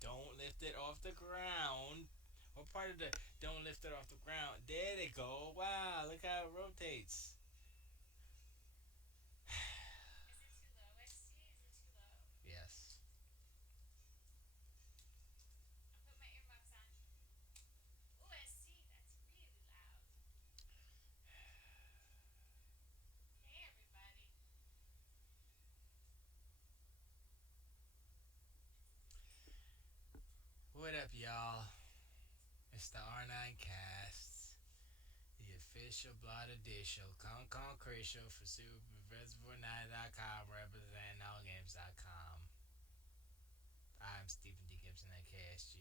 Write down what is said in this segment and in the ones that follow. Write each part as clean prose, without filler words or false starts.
Don't lift it off the ground. What part of the don't lift it off the ground? There they go. Wow, look how it rotates. Yes. What up, y'all? It's the R9cast, the official Blood Edition, Concrete Show for SuperReservoir9.com, representing AllGames.com. I'm Stephen D. Gibson, KSG,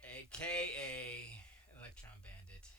aka Electron Bandit.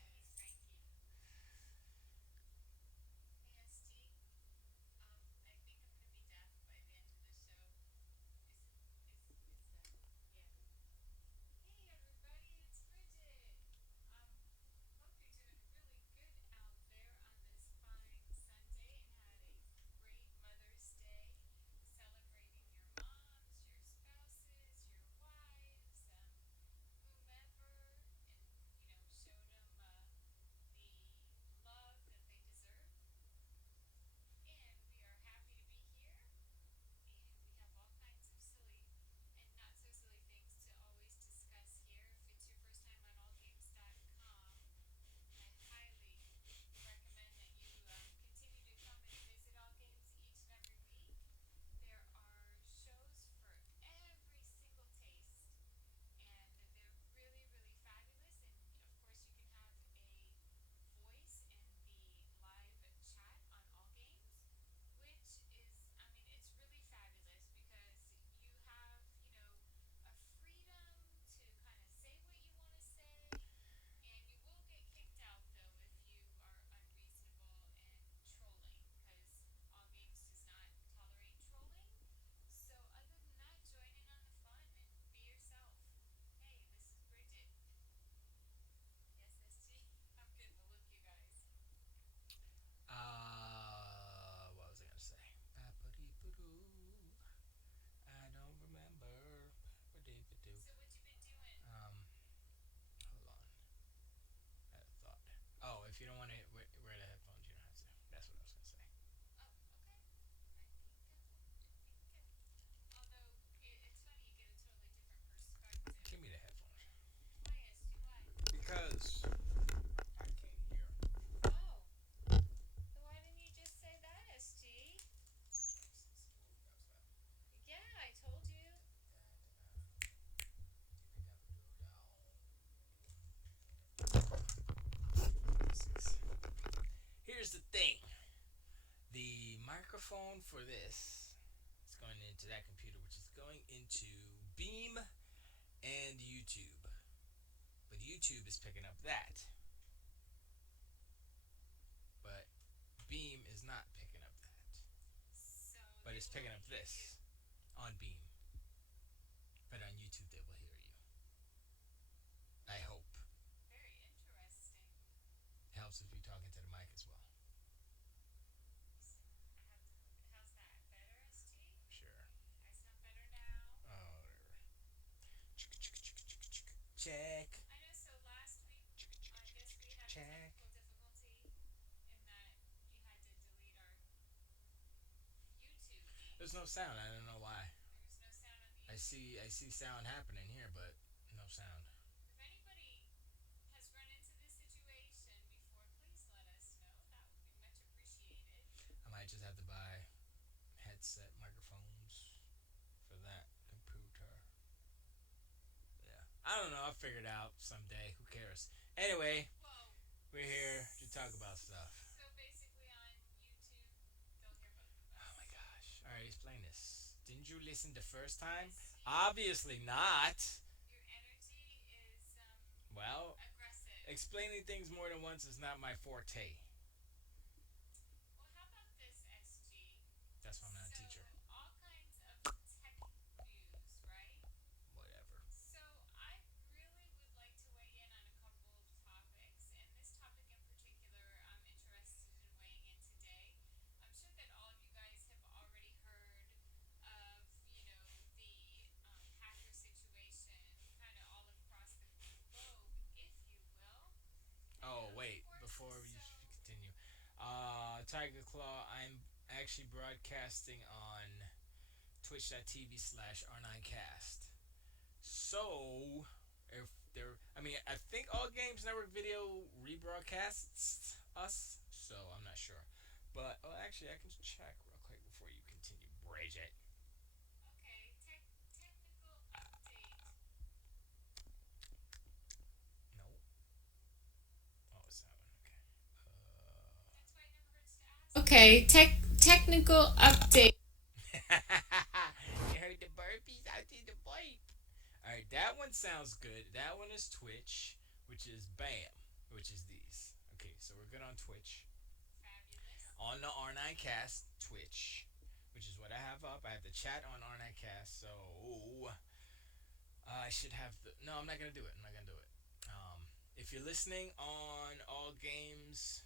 What was I gonna say? I don't remember. Um, hold on. I had a thought. Oh, if you don't want to wear the headphones, you don't have to. That's what I was gonna say. Give me the headphones. Because I can't hear. Here's the thing. The microphone for this is going into that computer, which is going into Beam and YouTube. But YouTube is picking up that. But Beam is not picking up that. But it's picking up this on Beam. But on YouTube, they will hear you. I hope. It helps if you're talking to the mic as well. Sure. Oh, whatever. Check. Check. There's no sound. I don't know why. I see sound happening here, but no sound. I might just have to buy headset microphones for that computer. Yeah. I don't know. I'll figure it out someday. Who cares? Anyway, we're here to talk about stuff. Oh my gosh. Alright, explain this. Didn't you listen the first time? Obviously not. Well, explaining things more than once is not my forte. That's why I'm not a teacher. Whatever. Finger Claw. I'm actually broadcasting on twitch.tv slash R9cast. So, if there, I mean, I think All Games Network Video rebroadcasts us, so I'm not sure. But, oh, actually, I can check real quick before you continue, Brigitte. No. Oh, it's that one. Okay. Okay, technical update. You heard the burpees? I did the pipe. All right, that one sounds good. That one is Twitch, which is BAM, which is these. Okay, so we're good on Twitch. On the R9cast Twitch, which is what I have up. I have the chat on R9cast, so I should have the. No, I'm not gonna do it. I'm not gonna do it. If you're listening on All Games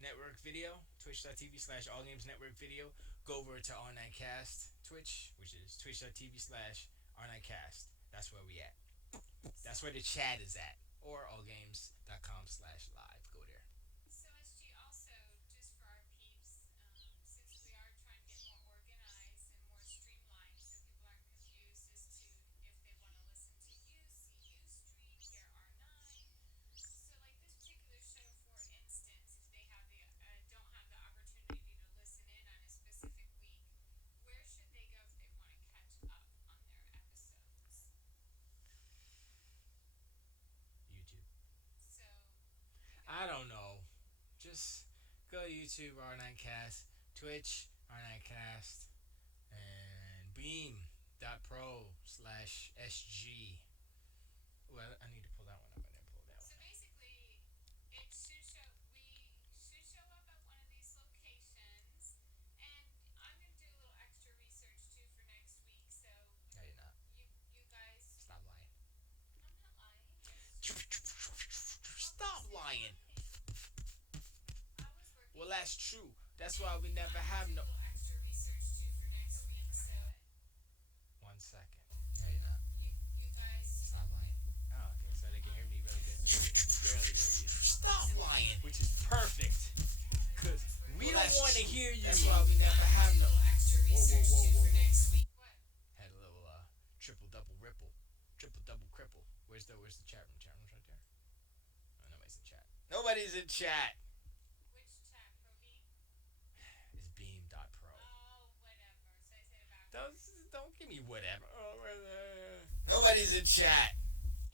Network Video, twitch.tv slash All Games Network Video, go over to R9cast Twitch, which is twitch.tv slash R9cast. That's where we at. That's where the chat is at. Or allgames.com slash live. Go there. YouTube. I don't know. Just go to YouTube, R9cast, Twitch, R9cast, and beam.pro slash SG. Well, I need to pull that one up. I didn't pull that one. No, you're not. Stop lying. Stop lying. Well, that's true. That's why we never have no. 1 second. No, you're not. Stop lying. Oh, okay. So they can hear me really good. Barely hear you. Stop lying. Which is perfect. Because we don't want to hear you. That's why we never have no. Whoa, whoa, whoa, whoa, whoa. Had a little triple double ripple. Triple double cripple. Where's the chat room? Chat room's right there. Oh, nobody's in chat. Nobody's in chat. It's beam.pro. Don't give me whatever. Nobody's in chat.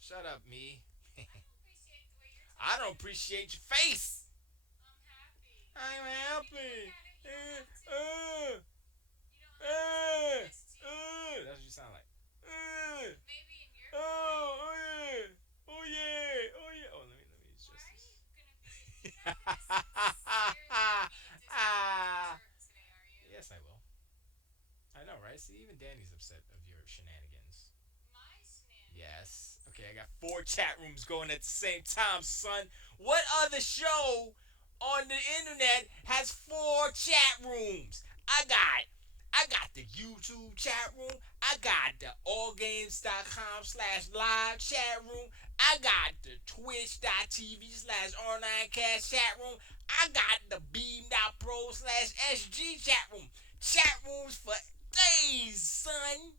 Shut up, me. I don't appreciate your face. I'm happy. That's what you sound like. Oh yeah. Oh yeah. Oh yeah. Oh, let me just. Ah. Yes, I will. I know, right? See, even Danny's upset of your shenanigans. Yes. Okay, I got four chat rooms going at the same time, son. What other show on the internet has four chat rooms? I got the YouTube chat room. I got the allgames.com slash live chat room. I got the twitch.tv slash R9cast chat room. I got the beam.pro slash SG chat room. Chat rooms for days, son.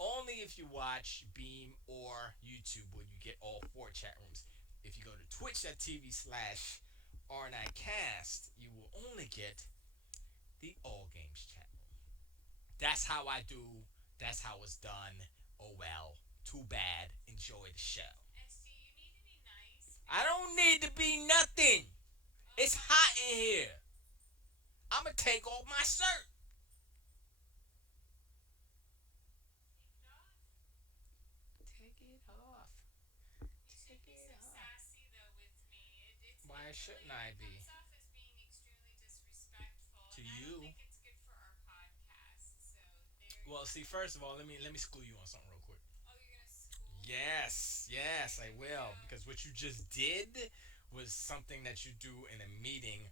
Only if you watch Beam or YouTube will you get all four chat rooms. If you go to twitch.tv slash R9cast, you will only get the All Games chat room. That's how I do. That's how it's done. Oh well. Too bad. Enjoy the show. I don't need to be nothing. It's hot in here. I'm gonna take off my shirt. Take it off. Take it off. Why shouldn't I be? To you? Well, see, first of all, let me school you on something real quick. Yes, yes, I will. Because what you just did was something that you do in a meeting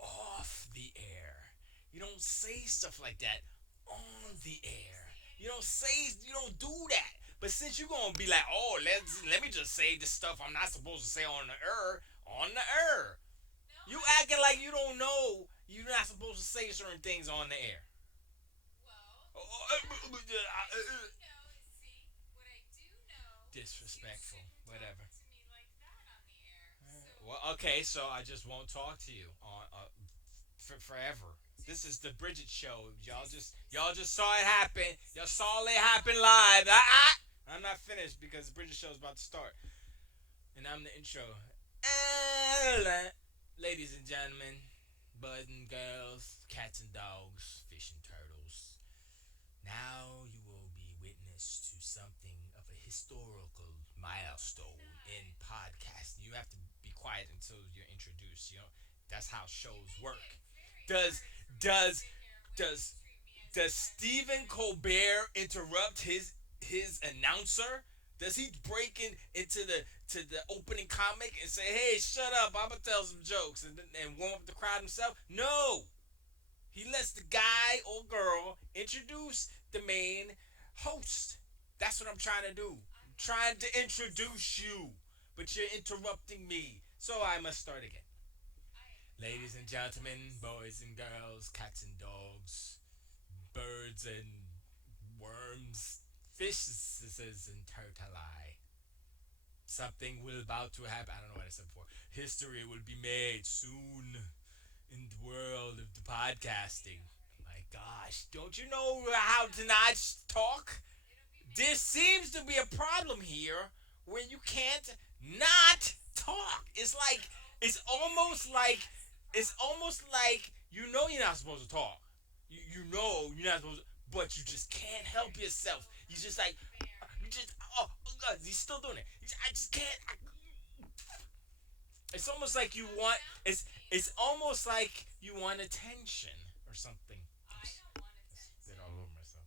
off the air. You don't say stuff like that on the air. You don't do that. But since you're gonna be like, oh, let me just say the stuff I'm not supposed to say on the air, on the air. You acting like you don't know You're not supposed to say certain things on the air. Disrespectful. Whatever. Well, okay, so I just won't talk to you on forever. This is the Brigitte show. Y'all just saw it happen. Y'all saw it happen live. I'm not finished because the Brigitte show is about to start, and I'm the intro. Ladies and gentlemen, boys and girls, cats and dogs, fish and turtles. Now you will be witness to something of a historical milestone in podcasting. You have to be quiet until you're introduced. That's how shows work. Does does does does Stephen Colbert interrupt his announcer? Does he break into the opening comic and say, "Hey, shut up! I'm gonna tell some jokes," and warm up the crowd himself? No, he lets the guy or girl introduce the main host. That's what I'm trying to do. I'm trying to introduce you, but you're interrupting me. So I must start again. Ladies and gentlemen, boys and girls, cats and dogs, birds and worms, fishes and turtli. Something will about to happen. I don't know what I said before. History will be made soon in the world of the podcasting. My gosh, don't you know how to not talk? There seems to be a problem here where you can't not talk. It's almost like you're not supposed to talk. You know you're not supposed to, but you just can't help yourself. You just like you just oh God, he's still doing it. I just can't. It's almost like you want. It's almost like you want attention or something. Spit all over myself.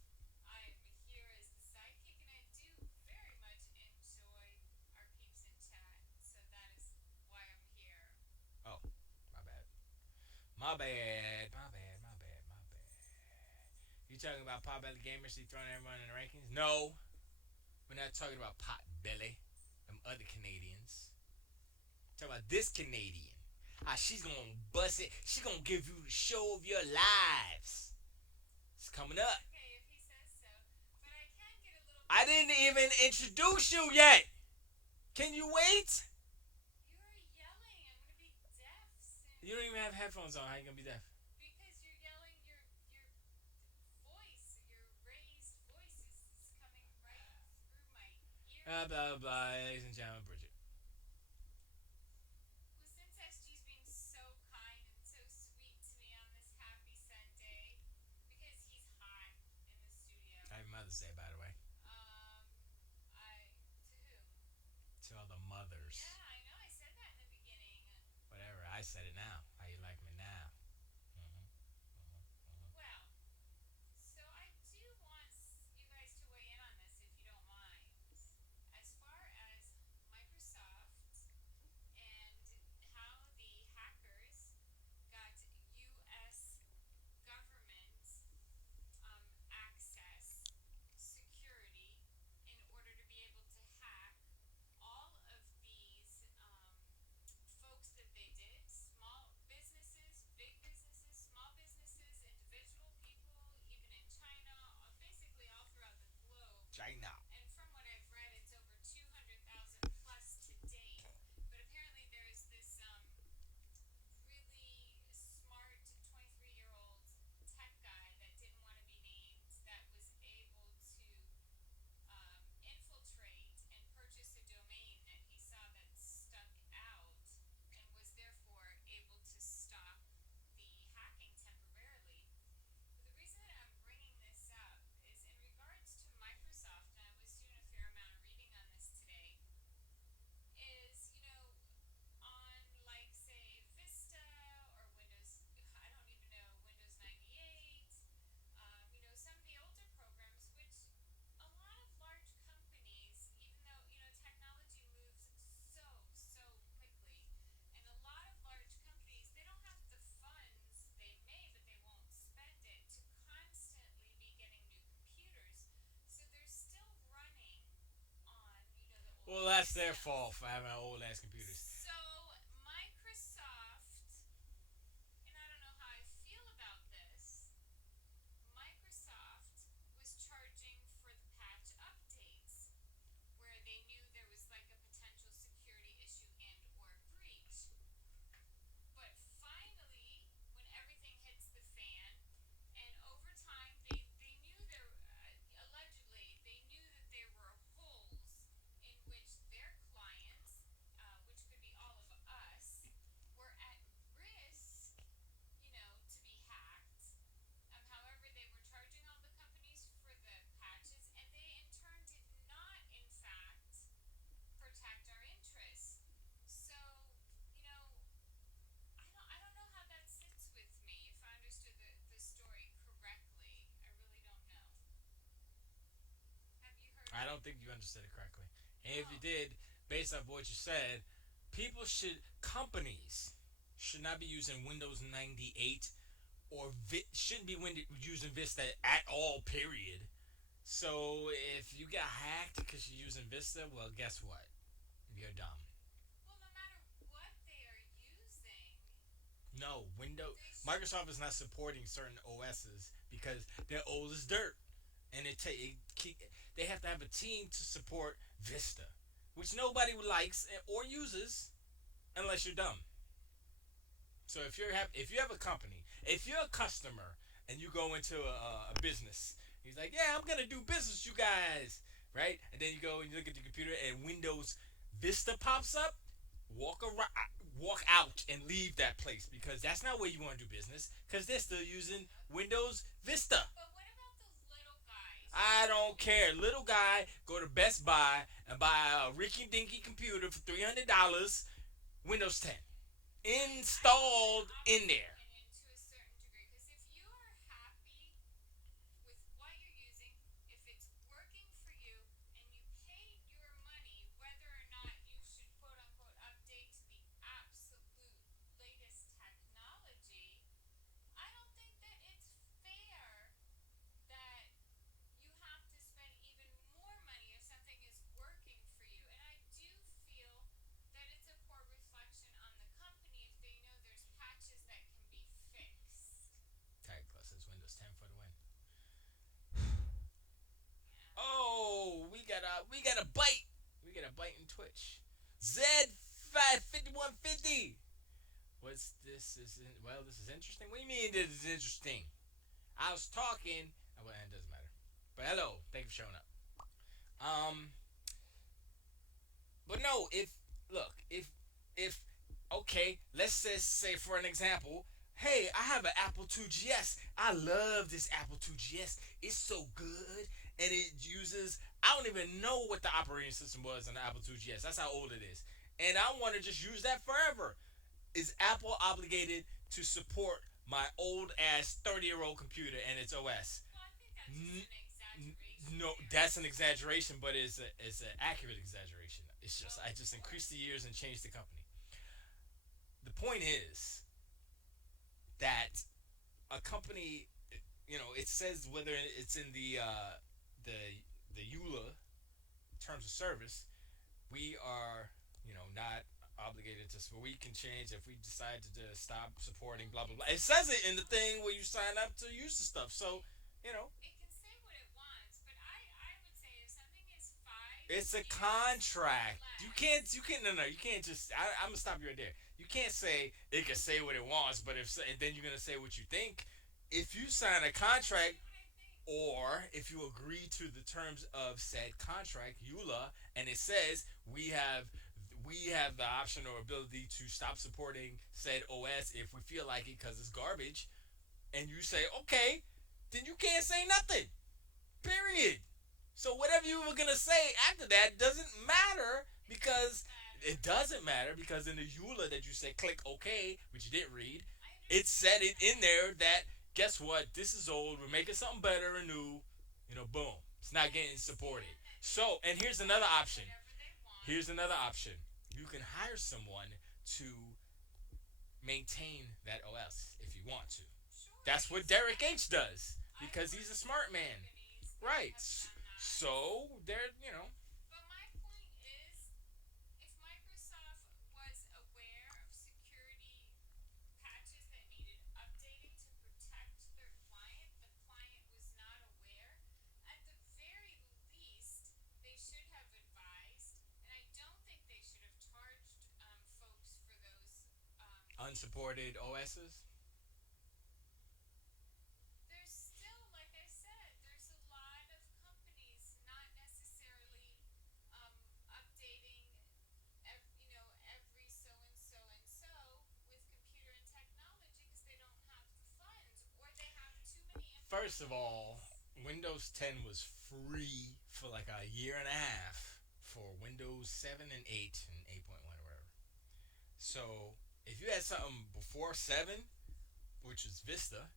Oh, my bad. My bad. My bad. My bad. My bad. You talking about Pot Belly Gamers? He throwing everyone in the rankings? No, we're not talking about Pot Belly. Them other Canadians. We're talking about this Canadian. How she's gonna bust it. She's gonna give you the show of your lives. It's coming up. I didn't even introduce you yet. Can you wait? You don't even have headphones on. How you gonna be deaf? Blah blah blah. Ladies and gentlemen, Bridget. Happy Mother's Day, by the way. To all the mothers. Whatever. I said it now. How you like me now? Mm-hmm. Mm-hmm. China. Well, that's their fault for having old ass computers. don't think you understood it correctly. And if you did, based off what you said, companies should not be using Windows 98 or shouldn't be using Vista at all, period. So if you got hacked because you're using Vista, well, guess what? You're dumb. Well, no matter what they are using, No, Windows. they should. Microsoft is not supporting certain OSs because they're old as dirt, and they have to have a team to support Vista, which nobody likes or uses unless you're dumb. So if you have a company, if you're a customer and you go into a business, he's like, yeah, I'm gonna do business, you guys, right? And then you go and you look at the computer and Windows Vista pops up. Walk around, walk out and leave that place because that's not where you want to do business because they're still using Windows Vista. But what about those little guys? I don't care. Little guy, go to Best Buy and buy a Ricky Dinky computer for $300, Windows 10 I would installed in opposite there. opinion to a certain degree because if you are happy with what you're using, if it's working for you, and you paid your money, whether or not you should quote unquote update to the absolute latest technology, I don't think that it's fair that you have to spend even more money if something is working for you. And I do feel that it's a poor reflection on the company if they know there's patches that can be fixed. Tag Plus says Windows 10 for the win. Yeah. Oh, we got a bite. We got a bite in Twitch. Z55150. What's this? This is interesting. What do you mean this is interesting? I was talking. Well, it doesn't matter. But hello, thank you for showing up. Um, but no, if okay, let's just say for an example, hey, I have an Apple 2GS. I love this Apple 2GS. It's so good, and it uses. I don't even know what the operating system was on the Apple 2GS. That's how old it is, and I want to just use that forever. Is Apple obligated to support my old ass 30-year-old computer and its OS? Well, I think that's just an exaggeration No, there. that's an exaggeration, but it's an accurate exaggeration. It's just Well, I of just increased the course. years and changed the company. The point is that a company, it says whether it's in the the EULA terms of service, we are not obligated to. So we can change if we decide to just stop supporting blah blah blah. It says it in the thing where you sign up to use the stuff. So you know It can say what it wants, but I would say if something is five It's a years or contract. less, You can't, no, no, you can't just, I'm gonna stop you right there. You can't say it can say what it wants, but and then you're gonna say what you think. If you sign a I'm gonna say contract, what I think. or if you agree to the terms of said contract, EULA, and it says we have the option or ability to stop supporting said OS if we feel like it because it's garbage, and you say okay, then you can't say nothing. Period. So whatever you were gonna say after that doesn't matter It does because it matter. doesn't matter because in the EULA that you said click OK, which you didn't read, I it said understand it in that. there that guess what? This is old. We're making something better and new. Boom. It's I not getting supported. understand that they So, can and here's another decide option. whatever they want. Here's another option. You can hire someone to maintain that OS if you want to. Sure, That's what yes. Derek H does I've because he's a worked with smart man. companies that Right. have done that. So they're. But my point is, if Microsoft was aware of security patches that needed updating to protect their client, the client was not aware, at the very least, they should have advised, and I don't think they should have charged folks for those. Unsupported OSs. There's still, like I said, there's a lot of companies not necessarily updating, every so and so and so with computer and technology because they don't have the funds or they have too many First of all, employees. Windows 10 was free for like a year and a half for Windows 7 and 8 and 8.1 or whatever. So if you had something before 7, which is Vista,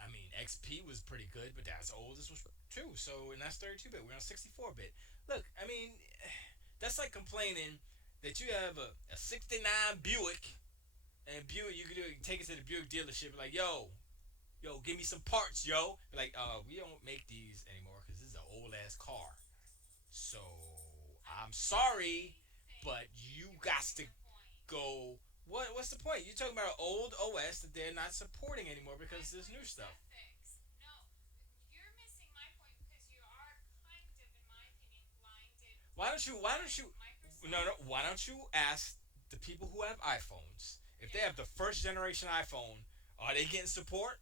I mean XP was pretty good, but that's old as True. So and that's 32-bit. We're on 64-bit. Look, I mean, that's like complaining that you have a '69 Buick, and Buick you could take it to the Buick dealership like, yo, give me some parts, yo. Like, we don't make these anymore because this is an old ass car. So I'm sorry, but you got to You're missing the point. go. What's the point? You're talking about an old OS that they're not supporting anymore My because there's point new is stuff. ethics. No, you're missing my point because you are kind of, in my opinion, blinded Why don't you? Why by don't you? No. Microsoft. Why don't you ask the people who have iPhones if they Yeah. have the first generation iPhone? Are they getting support?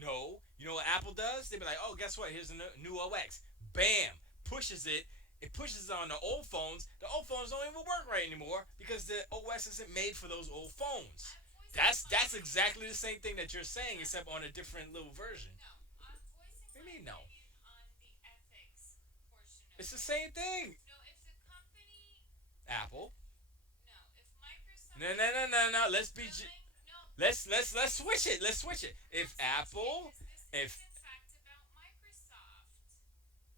No. You know what Apple does? They be like, oh, guess what? Here's a new OX. Bam, pushes it. It pushes it on the old phones. The old phones don't even work right anymore because the OS isn't made for those old phones. I'm voicing That's my exactly the same thing that you're saying, I'm except on a different little version. no, I'm voicing What do my you mean no? opinion on the ethics portion of It's the it. same thing. No, if the company Apple. no, if Microsoft No, no, is no, no, no. Let's be. willing no, Let's switch it. Let's switch it. we're If not switching it Apple, because this is if in fact about Microsoft.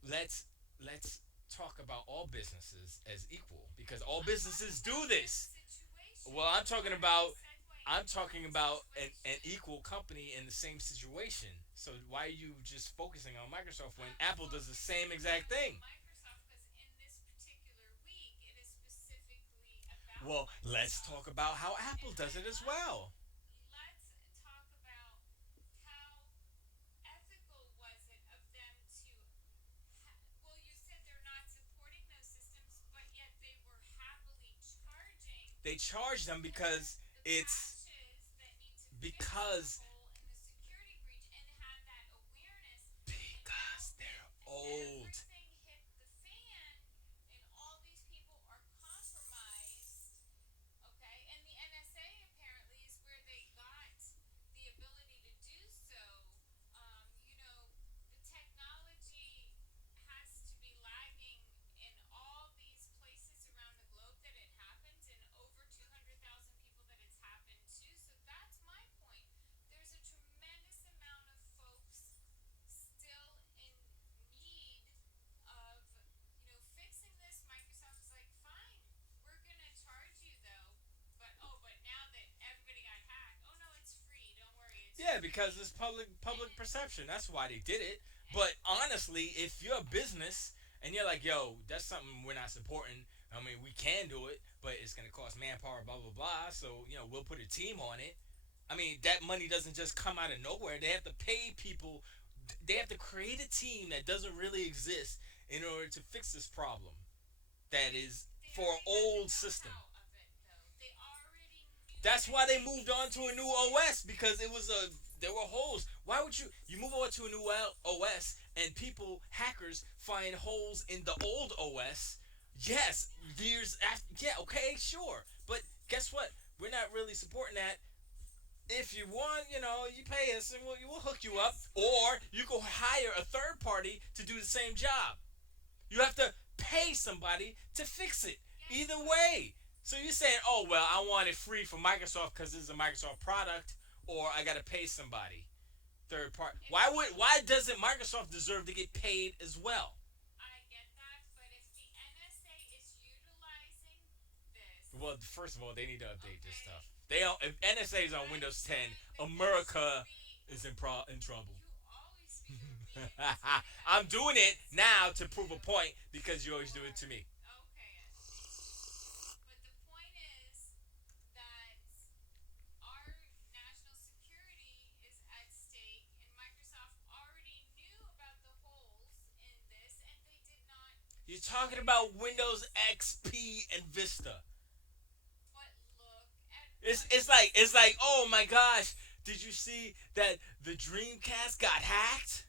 let's talk about all businesses as equal because all I'm talking businesses do about this this. situation. Well, You already segue I'm into talking that about an situation. equal company in the same situation. So why are you just focusing on Microsoft when I'm Apple does the same focusing exact on thing? Microsoft because in this particular week, it is specifically about Well, let's talk Microsoft. about how Apple And does it as well. let's talk about how ethical was it of them to, well, you said they're not supporting those systems, but yet they were happily charging They charge them for because the it's patches that need to fix the because hole in the security breach and had that awareness. And now because that they're old. everything hit the fan and all these people are compromised, okay, and the NSA apparently is where they got the ability to do so. The technology has to be lagging in all these places around the globe that it happens, and over 200,000 people that it's happened to. So that's my point. There's a tremendous amount of folks still in need of, fixing this. Microsoft is like, fine, we're gonna charge you though, but now that everybody got hacked, oh no, it's free. Don't worry, it's Yeah, because free. it's public And perception. That's why they did it. and But honestly, if you're a business and you're like, yo, that's something we're not supporting. I mean, we can do it, but it's gonna cost manpower, blah blah blah. So we'll put a team on it. I mean, that money doesn't just come out of nowhere. They have to pay people. They have to create a team that doesn't really exist in order to fix this problem. That is they for an already had the old system. know-how of it though. They already knew That's that why they it moved on to a new existed. OS because it was a there were holes. Why would you move over to a new OS and people hackers find holes in the old OS? Yes, years after. Yeah, okay, sure. But guess what? We're not really supporting that. If you want, you pay us and we'll hook you up, Guess what? or you go hire a third party to do the same job. You have to pay somebody to fix it. Guess Either what? way. So you're saying, oh well, I want it free from Microsoft because this is a Microsoft product, or I got to pay somebody third party. If Why the why doesn't Microsoft deserve to get paid as well? I get that, but if the NSA is utilizing this, Well, first of all, they need to update this stuff. okay, They don't. If NSA is on let's Windows 10, say that there should America be. is in trouble. You always speak over me, and it's very bad. I'm doing it It's now to you. prove a point because you You always do it to are me. okay, Esty. But the point is that our national security is at stake, and Microsoft already knew about the holes in this, and they did not You're talking try to about Windows fix it. XP and Vista. But look at It's what it's was like it's like oh my fixed. gosh, did you see that the Dreamcast got hacked?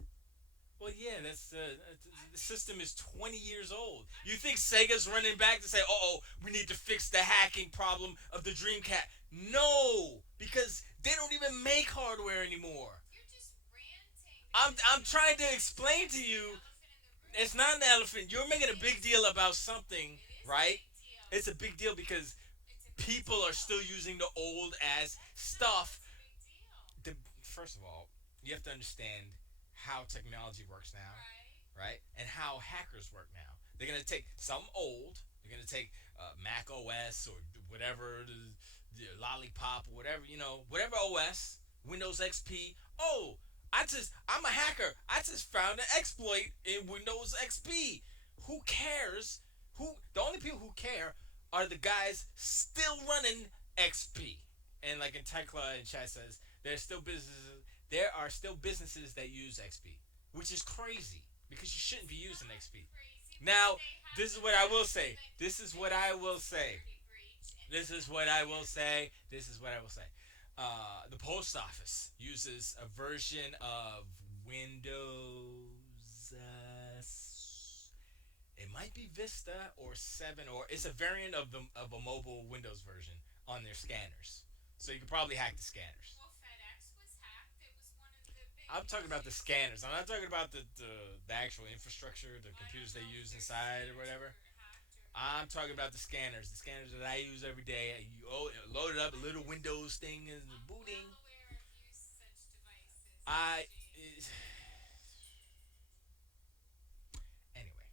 Well, yeah, the I think system is 20 years old. I You think think you're just Sega's running back to say, oh, we need to fix the hacking problem of the Dreamcast? No, because they don't even make hardware anymore. you're just ranting I'm because you I'm don't trying want to to explain to address the you. elephant in the It's room. not an elephant. You're making a It big is. deal about something, It is a right? big deal. It's a big deal because It's a big people are deal. still using the old ass That's not stuff. what's a big deal. First of all, you have to understand how technology works now, Right? right? And how hackers work now. They're gonna take something old. They're gonna take Mac OS or whatever, the Lollipop or whatever, whatever OS, Windows XP. Oh, I'm a hacker. I just found an exploit in Windows XP. Who cares? The only people who care are the guys still running XP. And like in Tekla and chat says, there are still businesses that use XP, which is crazy because you shouldn't be It's using not XP. crazy, but Now, they have this is the what I will backing say. that This is what it's I a will say. security breach and This you is don't what I will stand. say. This is what I will say. The post office uses a version of Windows. It might be Vista or 7, or it's a variant of a mobile Windows version on their scanners. So you can probably hack the scanners. Well, FedEx was hacked. It was one of the big I'm talking about the issues. scanners. I'm not talking about the actual infrastructure, the I don't computers they know if use their inside or scanners whatever. were hacked or not. I'm talking about the scanners that I use every day. Load it up, a little Windows thing is I'm well booting. aware of use such devices, I Eugene. anyway,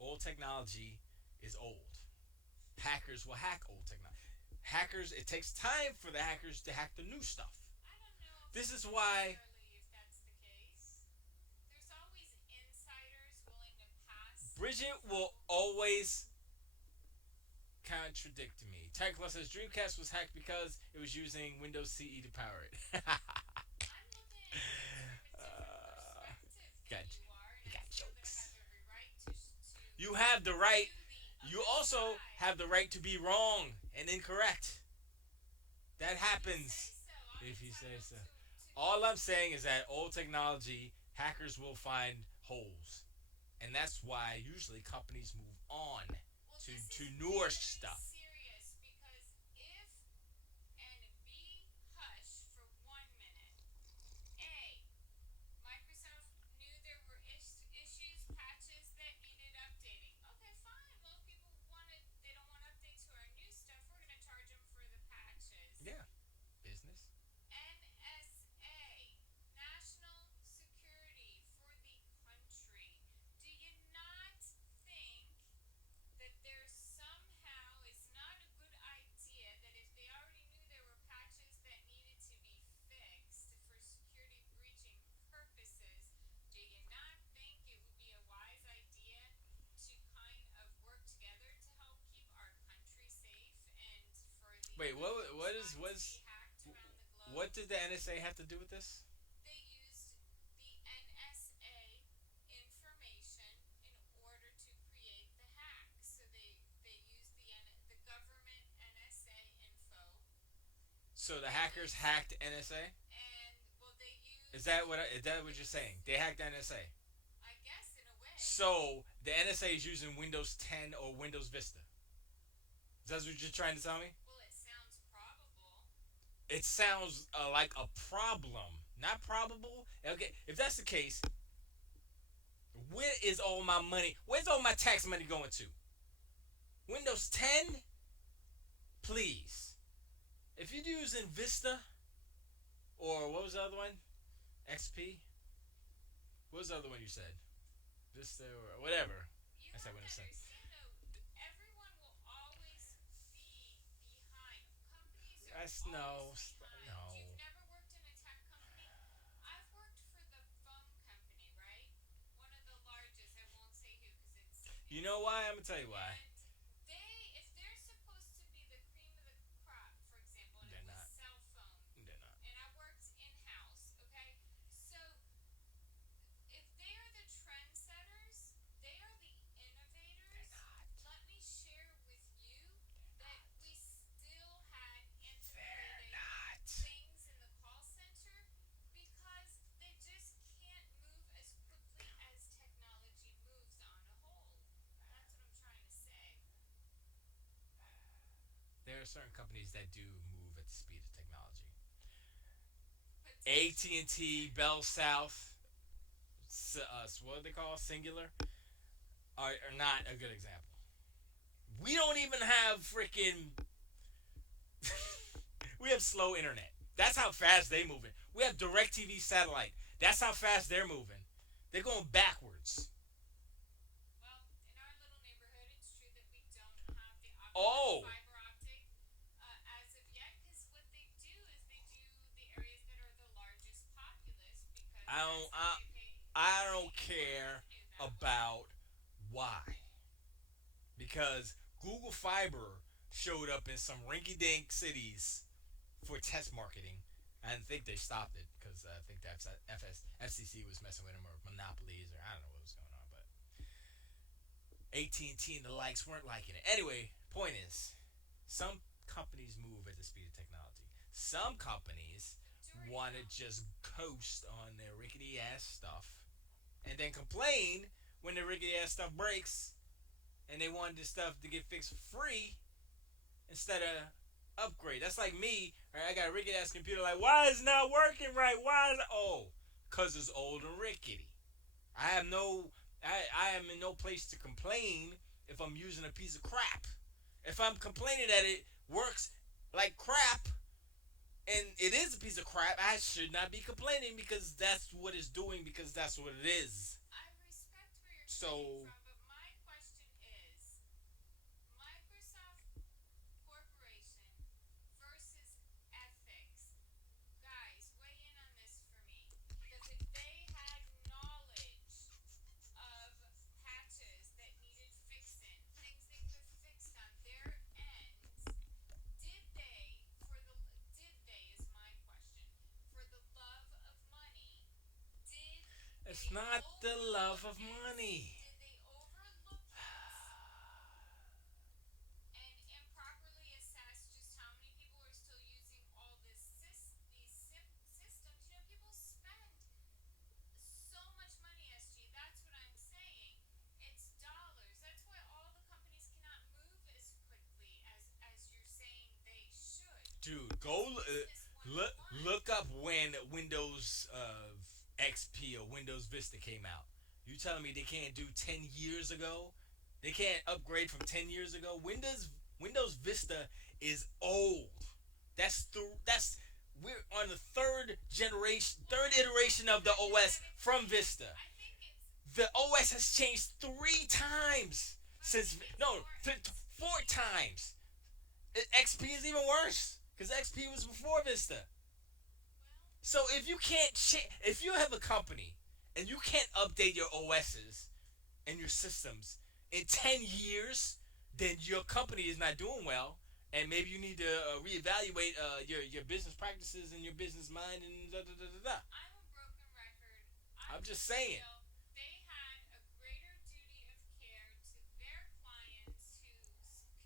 old technology is old. Hackers will hack old technology. Hackers, it takes time for the hackers to hack the new stuff. I don't know if This is why necessarily if that's the case. There's always insiders willing to pass Brigitte will info. always contradict me. Techla says Dreamcast was hacked because it was using Windows CE to power it. I'm looking at things from a different perspective than got you are, and you I got feel that I have jokes. every right to You have the right. view the You other also side. have the right to be wrong and incorrect. That If you say happens so, I'm if you say entitled so. to be All I'm saying is that old technology, hackers will find holes. And that's why usually companies move on well, this to is newer very stuff. serious because if and B hush for 1 minute. A. Microsoft knew there were issues, patches that needed updating. Okay, fine. Well, if people they don't want updates to our new stuff, we're gonna charge them for the patches. Yeah, business. NSA, national security for the country. Do you not think that there somehow is not a good idea that if they already knew there were patches that needed to be fixed for security breaching purposes, do you not think it would be a wise idea to kind of work together to help keep our country safe and for the Wait, electronics what is not to be what's hacked around the what globe? did the NSA have to do with this? They used the NSA information in order to create the hack. So they used the government NSA info. So the They hackers used hacked NSA? and well they used Is that what you're saying? They hacked NSA. I guess in a way. So the NSA is using Windows 10 or Windows Vista. Is that what you're trying to tell me? Well, it sounds probable. It sounds like a problem, not probable. Okay, if that's the case, where is all my money? Where's all my tax money going to? Windows 10? Please. If you're using Vista or what was the other one? XP? What was the other one you said? Vista or whatever. You I said have to Windows 10. understand though, everyone will always be behind. Companies are That's always no, behind. no. You've never worked in a tech company? I've worked for the phone company, right? One of the largest. I won't say who because You it's know why? I'm gonna tell you why. and if they're supposed to be the cream of the crop, for example, and it They're was not. cell phone, They're not. and I worked in house, okay? So if they are the trendsetters, they are the They're innovators. not. Let me share with you that we still had They're antiquated not. things in the call center because they just can't move as quickly as technology moves on a whole. That's what I'm trying to say. There are certain companies that do move at the speed of technology. AT&T, Potentially. Bell South, what do they call Singular, are not a good example. We don't even have freaking. We have slow internet. That's how fast they moving. We have DirecTV satellite. That's how fast they're moving. They're going backwards. Well, in our little neighborhood, it's true that we don't have the option of Oh, fiber optic as of yet, because what they do is they do the areas that are the largest populous, because I that's don't. how they pay. I They don't get more care revenue that way. about why, because Google Fiber showed up in some rinky-dink cities for test marketing. I think they stopped it because I think the FCC was messing with them or monopolies or I don't know what was going on. But AT&T and the likes weren't liking it. Anyway, point is, some companies move at the speed of technology. Some companies Majority want to don't. just coast on their rickety ass stuff and then complain when the rickety ass stuff breaks and they wanted the stuff to get fixed for free instead of upgrade. That's like me. Right, I got a rickety ass computer. Like, why is it not working right? Why is it? Oh, cause it's old and rickety. I have no. I am in no place to complain if I'm using a piece of crap. If I'm complaining that it works like crap and it is a piece of crap, I should not be complaining because that's what it's doing because that's what it is. I respect where you're coming So from, but my question is Microsoft Corporation versus ethics. Guys, weigh in on this for me. Because if they had knowledge of patches that needed fixing, things they could have fixed on their end, did they, did they, is my question, for the love of money, did it's they not the love overlook of it? money. Did they overlook it and improperly assess just how many people are still using all systems? You know, people spend so much money, SG. That's what I'm saying. It's dollars. That's why all the companies cannot move as quickly as you're saying they should. Dude, That's go business look 101. look up when Windows XP or Windows Vista came out. You telling me they can't do 10 years ago? They can't upgrade from 10 years ago. Windows Vista is old. That's we're on the third generation, Well, third iteration of the I know OS that it's from changed. Vista. I think it's, The OS has changed 3 times but I since think it's no more four expedient. times. XP is even worse because XP was before Vista. Well, So if you can't if you have a company and you can't update your OSs and your systems in 10 years, then your company is not doing well and maybe you need to reevaluate your business practices and your business mind and da da da da da. I'm a broken record. I I'm just just saying. feel they had a greater duty of care to their clients who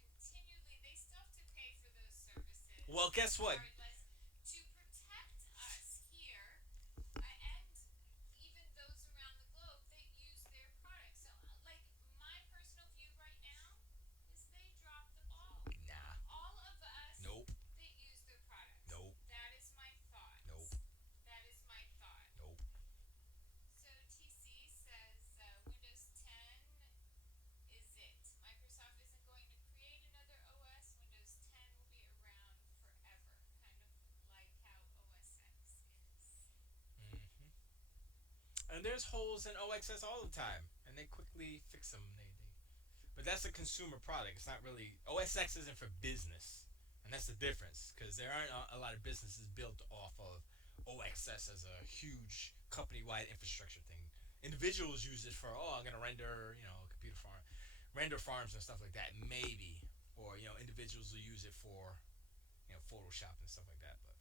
continually, they still have to pay for those services Well, guess what? regardless, to protect us here and even those around the globe that use their products. So, like, my personal view right now is they dropped the ball. Nah. All of us Nope. that use their products. Nope. That is my Nope. thought. That is my thought. Nope. So TC says Windows 10 is it. Microsoft isn't going to create another OS. Windows 10 will be around forever, kind of like how OS X is. And there's holes in OXS all the time, and they quickly fix them. But that's a consumer product. It's not really OSX isn't for business, and that's the difference because there aren't a lot of businesses built off of OXS as a huge company-wide infrastructure thing. Individuals use it for I'm gonna render computer farm, render farms and stuff like that maybe, or individuals will use it for Photoshop and stuff like that. But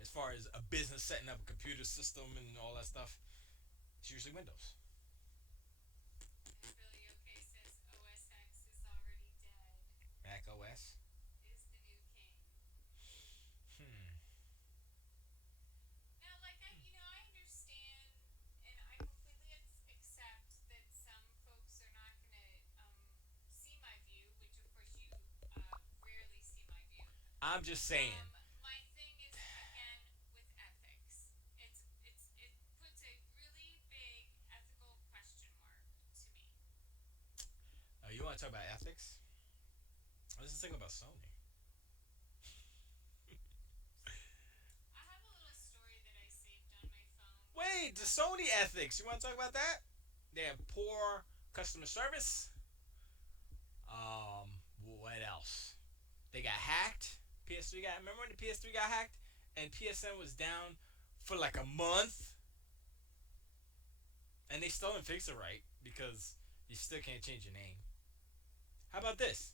as far as a business setting up a computer system and all that stuff, it's usually Windows. And Billy OK says OS X is already dead. Mac OS. Is the new king. Hmm. Now, like I understand, and I completely accept that some folks are not gonna see my view, which of course you rarely see my view. I'm just saying. My thing is again with ethics. It puts a really big ethical question mark to me. You want to talk about ethics? Let's just think about Sony. I have a little story that I saved on my phone. Wait, the Sony ethics. You want to talk about that? They have poor customer service. What else? They got hacked. PS3 got. Remember when the PS3 got hacked and PSN was down for like a month, and they still didn't fix it right because you still can't change your name. How about this?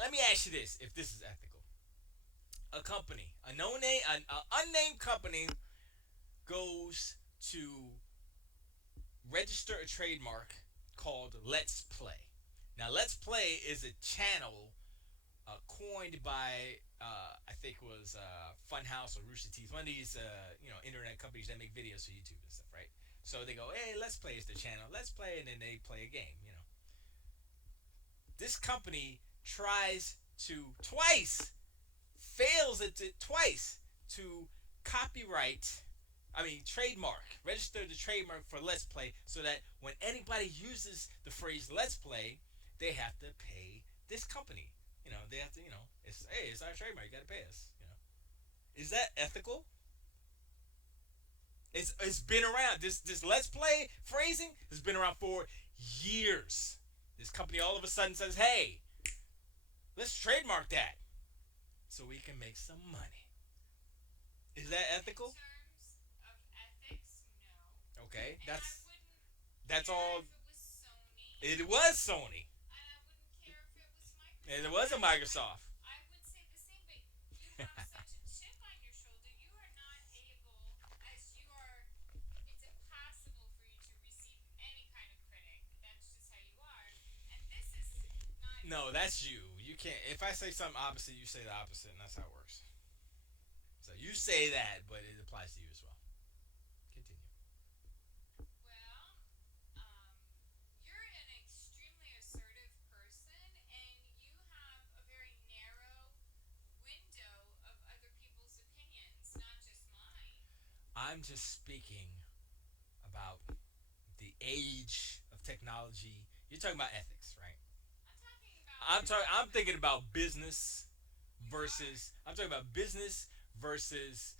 Let me ask you this: if this is ethical, a company, a no name, an unnamed company goes to register a trademark called Let's Play. Now, Let's Play is a channel coined by I think it was Funhouse or Rooster Teeth, one of these internet companies that make videos for YouTube and stuff, right? So they go, hey, Let's Play is the channel, Let's Play, and then they play a game. This company tries to twice fails it twice to copyright. I mean, trademark, register the trademark for Let's Play, so that when anybody uses the phrase Let's Play, they have to pay this company. They have to, it's our trademark. You got to pay us. Is that ethical? It's been around. This Let's Play phrasing has been around for years. This company all of a sudden says, "Hey, let's trademark that so we can make some money." Is that ethical? In terms of ethics, no. Okay, And I wouldn't that's care all. if it was Sony. It was Sony, And I wouldn't care if it was Microsoft. and it was a Microsoft. I would say the same, but you have such a chip on your shoulder. You are not able, as you are, it's impossible for you to receive any kind of critic. That's just how you are. And this is not. No, that's you. You can't. If I say something opposite, you say the opposite, and that's how it works. So you say that, but it applies to you as well. Continue. Well, um, you're an extremely assertive person, and you have a very narrow window of other people's opinions, not just mine. I'm just speaking about the age of technology. You're talking about ethics, right? I'm talking about I'm thinking about business versus. I'm talking about business versus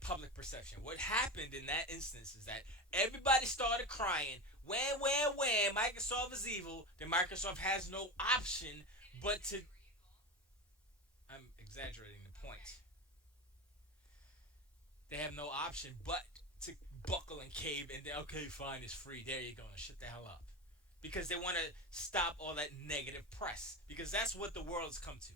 public perception. What happened in that instance is that everybody started crying, when Microsoft is evil, then Microsoft has no option they but didn't to. say you were evil. I'm exaggerating the Okay. point. They have no option but to buckle and cave and then, okay, fine, it's free. There you go, and shut the hell up. Because they want to stop all that negative press. Because that's what the world's come to.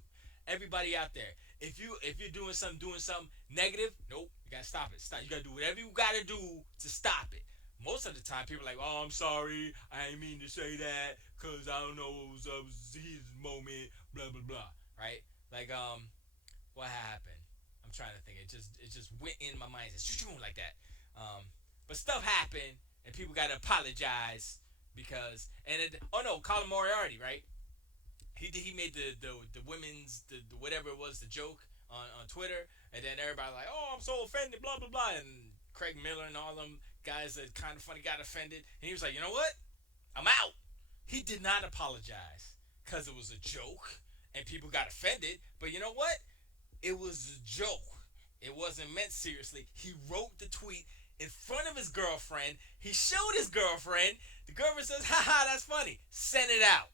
Everybody out there, if you're doing something negative, nope, you gotta stop it. Stop. You gotta do whatever you gotta do to stop it. Most of the time, people are like, "Oh, I'm sorry, I didn't mean to say that, cause I don't know, it was his moment, blah blah blah." Right? Like, what happened? I'm trying to think. It just went in my mind. It's just like that. But stuff happened, and people got to apologize because oh no, Colin Moriarty, right? He made the women's the whatever it was, the joke on Twitter, and then everybody like, oh, I'm so offended, blah blah blah, and Craig Miller and all them guys that kind of funny got offended, and he was like, you know what? I'm out. He did not apologize because it was a joke and people got offended, but you know what? It was a joke. It wasn't meant seriously. He wrote the tweet in front of his girlfriend. He showed his girlfriend. The girlfriend says, haha, that's funny. Send it out.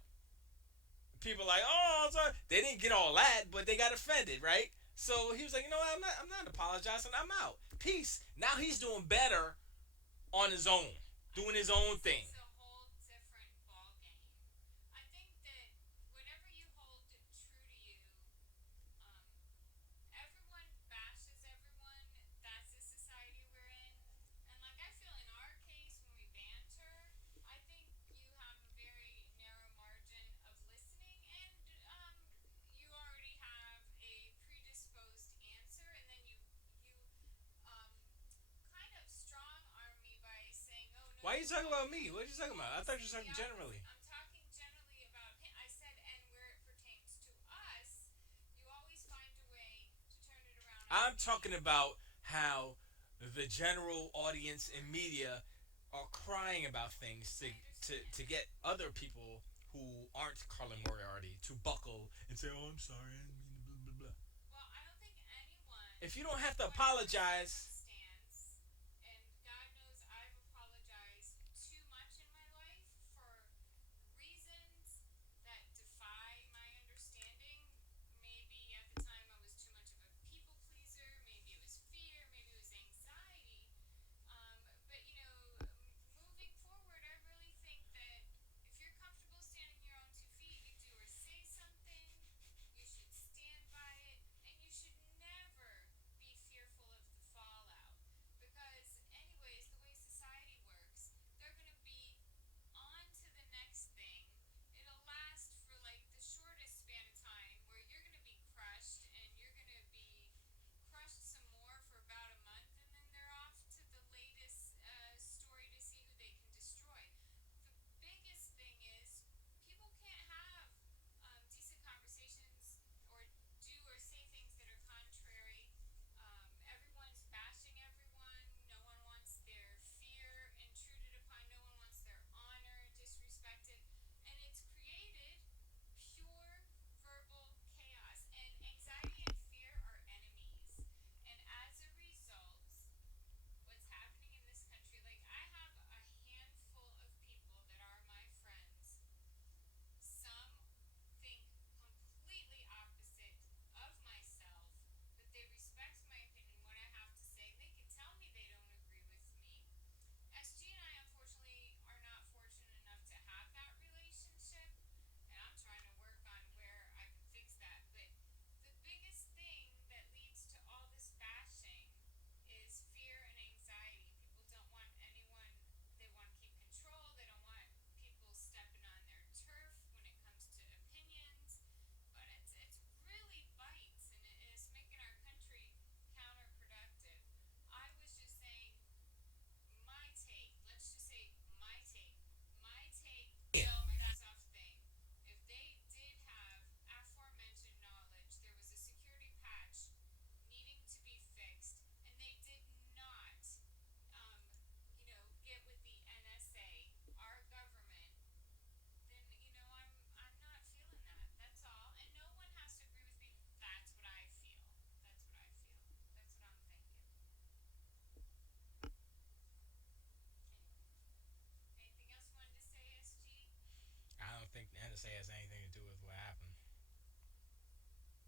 People like, oh, I'm sorry. They didn't get all that, but they got offended, right? So he was like, you know what? I'm not apologizing. I'm out. Peace. Now he's doing better on his own, doing his own thing. It's a whole different ball game. I think that whatever you hold true to you, um, everyone bashes everyone. That's the society we're in. And like I feel in our case, when we banter, I think you have a very narrow margin of listening, and you already have a predisposed answer, and then you kind of strong arm me by saying, "Oh no, Why are you you talking don't." about me? What are you talking about? I thought you were talking generally. I'm talking generally about him. I said, and where it pertains to us, you always find a way to turn it around I'm on talking me. about how the general audience and media are crying about things I to understand. get other people who aren't Colin Moriarty to buckle and say, "Oh, I'm sorry, I didn't mean to blah blah blah." Well, I don't think anyone, If you don't have to whatever apologize, circumstance, and God knows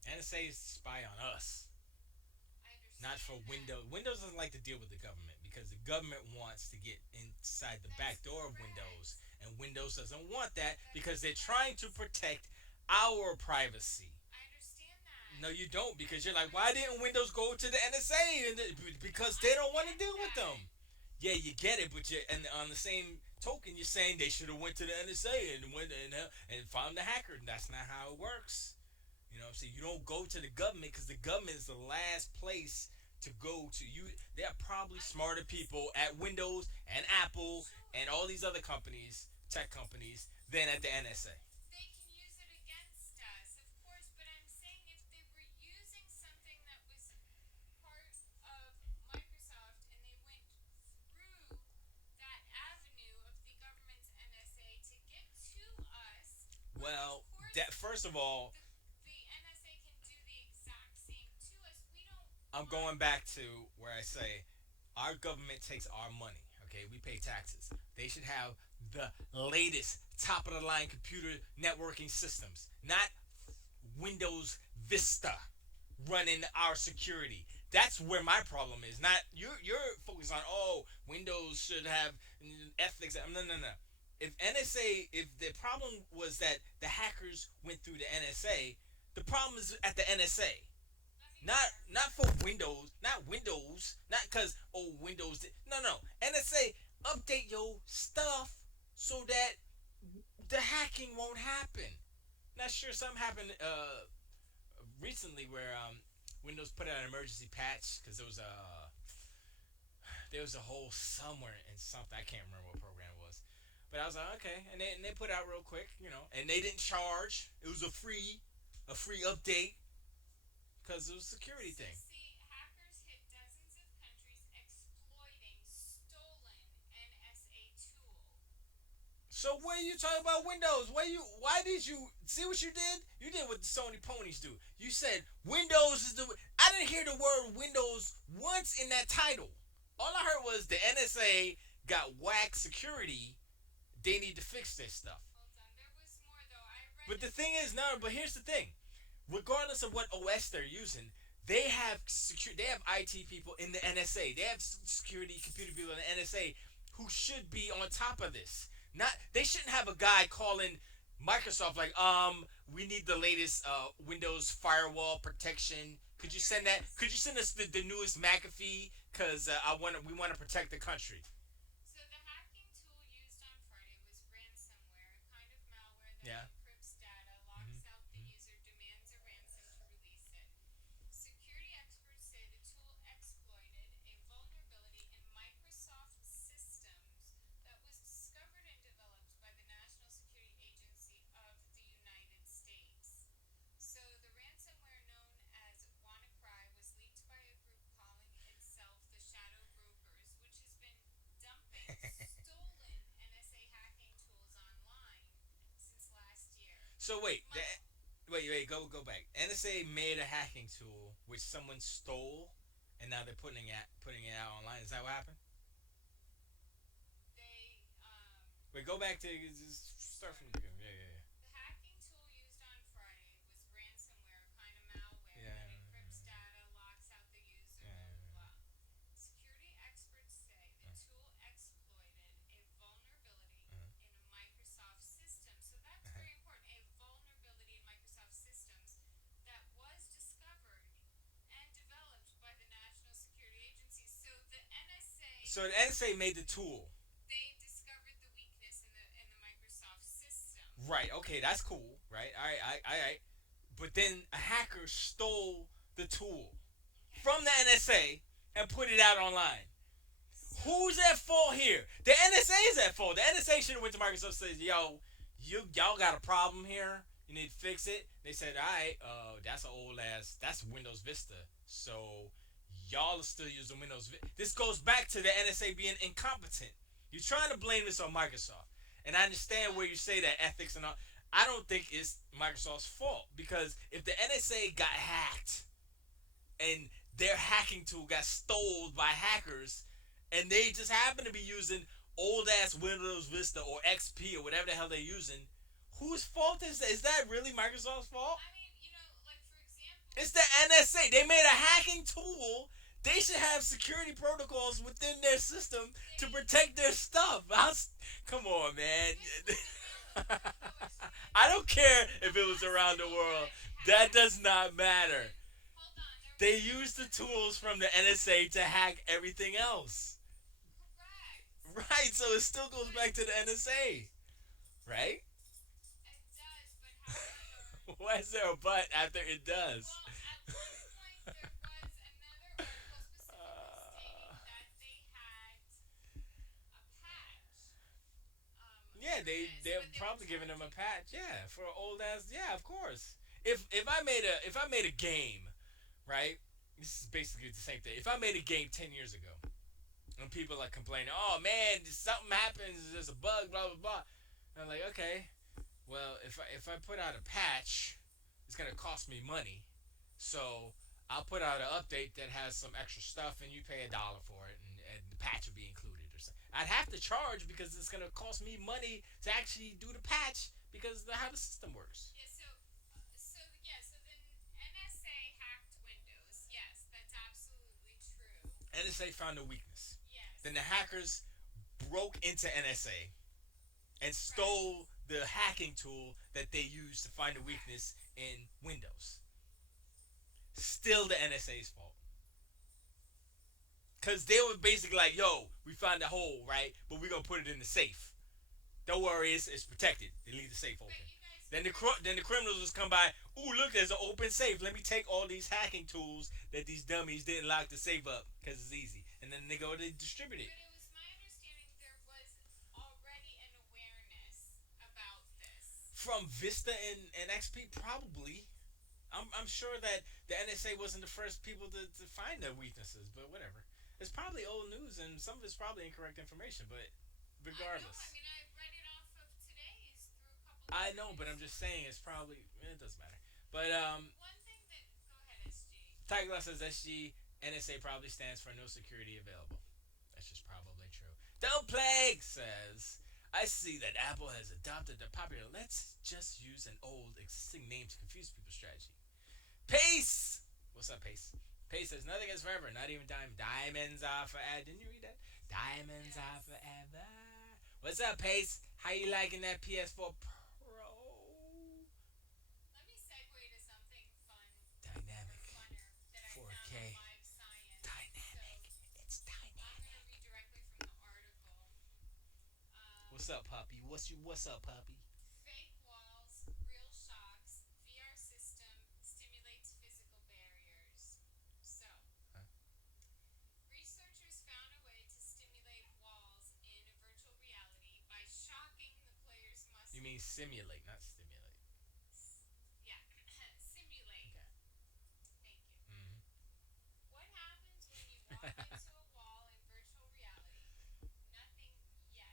NSA spy on us, I not for understand that. Windows. Windows doesn't like to deal with the government because the government wants to get inside the That's back door of Windows, correct. and Windows doesn't want that That's because they're trying to correct. protect our privacy. I understand that. No, you don't because I'm you're like, trying why to. didn't Windows go to the NSA? And No, because they I don't want to get deal with that. them. Yeah, you get it, but you and on the same token, you're saying they should have went to the NSA and went and found the hacker. And that's not how it works. You know what I'm saying? You don't go to the government because the government is the last place to go to. You, there are probably I smarter people understand. at Windows and Apple Sure. and all these other companies, tech companies, than at the NSA. They can use it against us, of course, but I'm saying if they were using something that was part of Microsoft and they went through that avenue of the government's NSA to get to us, well, of Well, course, that first of all, the NSA can do the exact same to us. We don't I'm want. going back to where I say our government takes our money. Okay, we pay taxes. They should have the latest, top of the line computer networking systems, not Windows Vista running our security. That's where my problem is. Not you're focused on Windows should have ethics. No, no, no. If NSA, if the problem was that the hackers went through the NSA, the problem is at the NSA. Let me Not clarify. for Windows, not Windows, not because Windows. No, no. NSA update your stuff so that the hacking won't happen. Not sure something happened recently where Windows put out an emergency patch because there was a hole somewhere in something. I can't remember what program it was, but I was like, okay, and they put it out real quick, and they didn't charge. It was a free update because it was a security So, thing. see, hackers hit dozens of countries exploiting stolen NSA tool. So what are you talking about Windows? Why did you see what you did? You did what the Sony ponies do. You said Windows is the. I didn't hear the word Windows once in that title. All I heard was the NSA got whack security. They need to fix this stuff. Hold on, there was more though. I read But the it. thing is, no. But here's the thing. Regardless of what OS they're using, They have IT people in the NSA. They have security computer people in the NSA who should be on top of this. Not they shouldn't have a guy calling Microsoft like, we need the latest Windows firewall protection. Could you Here send it that? is. Could you send us the newest McAfee? Cause we want to protect the country. So, the hacking tool used on Friday was ransomware, a kind of malware that Yeah. encrypts data, locks out the Mm-hmm. user, demands a ransom to release it. Security experts say the tool exploited a vulnerability in Microsoft systems that was discovered and developed by the National Security Agency of the United States. So, the ransomware known as WannaCry was leaked by a group calling itself the Shadow Brokers, which has been dumping stolen NSA hacking tools online since last year. So wait, My, go back. NSA made a hacking tool which someone stole, and now they're putting it out online. Is that what happened? they Wait, go back to just start Sure. from the beginning. Yeah, The hacking tool used on Friday was ransomware, a kind of malware yeah, that encrypts data, locks out the user, yeah, blah, blah, yeah, blah. Security experts say the tool exploited a vulnerability yeah. in Microsoft systems. So that's Uh-huh. very important. A vulnerability in Microsoft systems that was discovered and developed by the National Security Agency. So the NSA, So the NSA made the tool. they discovered the weakness in the Microsoft system. Right. Okay, that's cool. Right. All right. All right. But then a hacker stole the tool Okay? from the NSA and put it out online. So Who's at fault here? The NSA is at fault. The NSA should have went to Microsoft and said, "Yo, y'all got a problem here. You need to fix it." They said, "All right, that's an old ass. That's Windows Vista. So y'all are still using Windows. This goes back to the NSA being incompetent. You're trying to blame this on Microsoft, and I understand well, where you say that ethics and all. I don't think it's Microsoft's fault because if the NSA got hacked and their hacking tool got stolen by hackers, and they just happen to be using old ass Windows Vista or XP or whatever the hell they're using, whose fault is that? Is that really Microsoft's fault? I mean, like for example, It's the NSA. They made a hacking tool. They should have security protocols within their system to They protect their stuff. Come on, man. this was around the world though, SJ. I don't care The if it was around the hospital world. got That hacked. does not matter. Hold on, there was They use the tools from the NSA to hack everything else. correct. Right, so it still goes But back to the NSA. Right? it does, but however, Why is there a but after it does? well, at one point there was another article specifically Uh, stating that they had a patch yeah, for this, they're but they were probably giving them a charging. patch. Yeah, for old ass. Yeah, of course. If I made a game, right? This is basically the same thing. If I made a game 10 years ago, and people are complaining, oh man, something happens, there's a bug, blah blah blah. And I'm like, okay, well, if I put out a patch, it's gonna cost me money. So I'll put out an update that has some extra stuff, and you pay $1 for it, and the patch will be included or something. I'd have to charge because it's gonna cost me money to actually do the patch because of how the system works. Yeah, so then NSA hacked Windows. Yes, that's absolutely true. NSA found a weakness. Then the Yes. hackers broke into NSA and Correct. stole the hacking tool that they used to find a weakness Correct. in Windows. Still the NSA's fault. Because they were basically like, yo, we found a hole, right? But we're going to put it in the safe. Don't worry, it's protected. They leave the safe But open. you guys Then the forget. then the criminals just come by. Ooh, look, there's an open safe. Let me take all these hacking tools that these dummies didn't lock the safe up because it's easy. And then they go to distribute it But it was my understanding there was already an awareness about this. from Vista and XP. Probably, I'm sure that the NSA wasn't the first people to find the weaknesses, but whatever. It's probably old news, and some of it's probably incorrect information. But I know. I regardless, mean, I read it off of today's through a couple I different know. But news I'm just saying sources. it's probably it doesn't matter. But One thing that go ahead, SG. Tiger Glass says SG NSA probably stands for no security available. That's just probably true. Don't Plague says, I see that Apple has adopted the popular let's just use an old existing name to confuse people strategy. Pace! What's up, Pace? Pace says, nothing is forever, not even diamonds are forever. Didn't you read that? Diamonds are Yes. forever. What's up, Pace? How you liking that PS4 Pro? Let me segue to something fun or Dynamic funner that I found on 4K. Live Science. So Dynamic. It's I'm going to dynamic. read directly from the article. Um, What's up, puppy? What's up, puppy? Fake walls, real shocks, VR system stimulates physical barriers. So, Huh? researchers found a way to stimulate walls in virtual reality by shocking the player's You mean muscles. simulate, not stimulate. Yeah, simulate. Okay. Thank you. Mm-hmm. What happens when you walk into a wall in virtual reality? Nothing yet.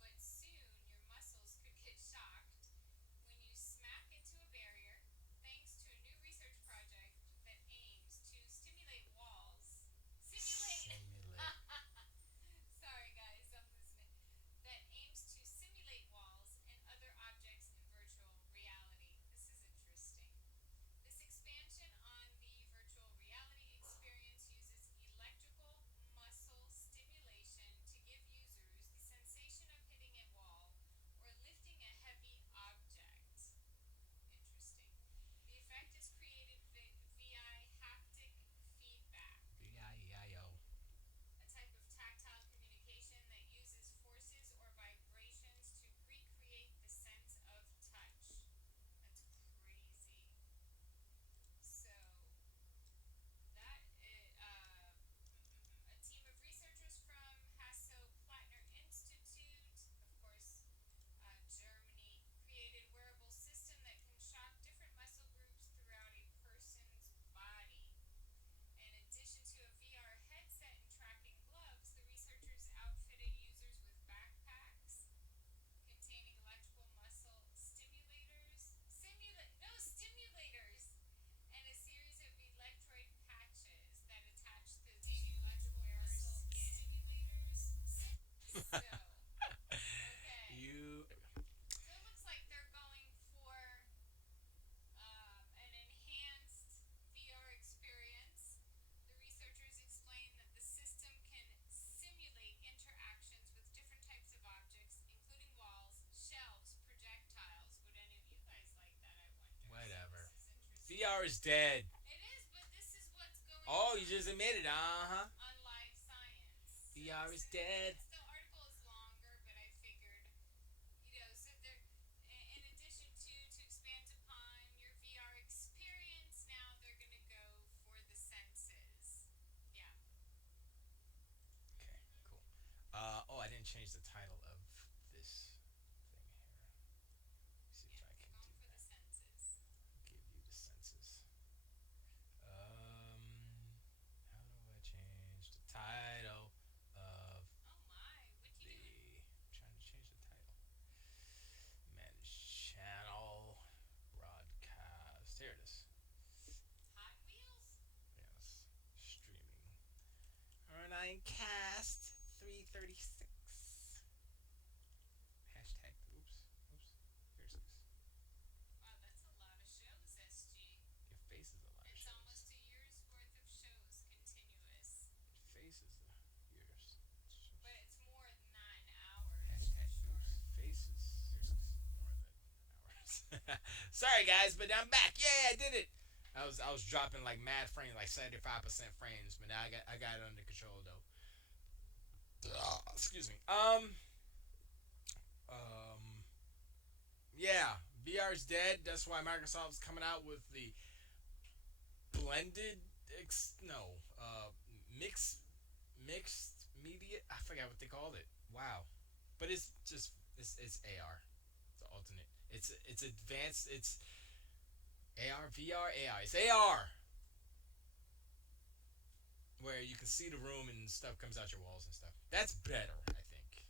But soon your muscles could get shocked when you smack into a barrier thanks to a new research project that aims to stimulate walls. Simulate! Simulate. Sorry guys, I'm listening. That aims to simulate walls and other objects in VR is dead. It is, but this is what's going Oh, you on just admitted. Uh huh. on Live Science. VR is dead. The article is longer, but I figured, so there, in addition to expand upon your VR experience, now they're gonna go for the senses. Yeah. Okay, cool. Oh, I didn't change the title of this thing here. See if Yeah, I they're can going do for the that. senses. Give you the census. How do I change the title of Oh my, what you the? doing? I'm trying to change the title. Manage channel broadcast. Here it is. Hot Wheels? Yes, streaming. R9cast 336. Hashtag. Oops. Oops. Here's 6. Wow, that's a lot of shows, SG. Your face is a lot of It's shows. almost a year's worth of shows continuous. Your face is yours. But it's more than that in hours, for Hashtag sure. faces more than hours. Sorry guys, but I'm back. Yeah, I did it. I was dropping like mad frames, like 75% frames, but now I got it under control though. Excuse me. Um, yeah, VR's dead. That's why Microsoft's coming out with the blended no mixed media. I forgot what they called it. Wow, but it's just it's AR. It's an alternate. It's advanced. It's AR, VR, AI. It's AR where you can see the room and stuff comes out your walls and stuff. That's better, I think.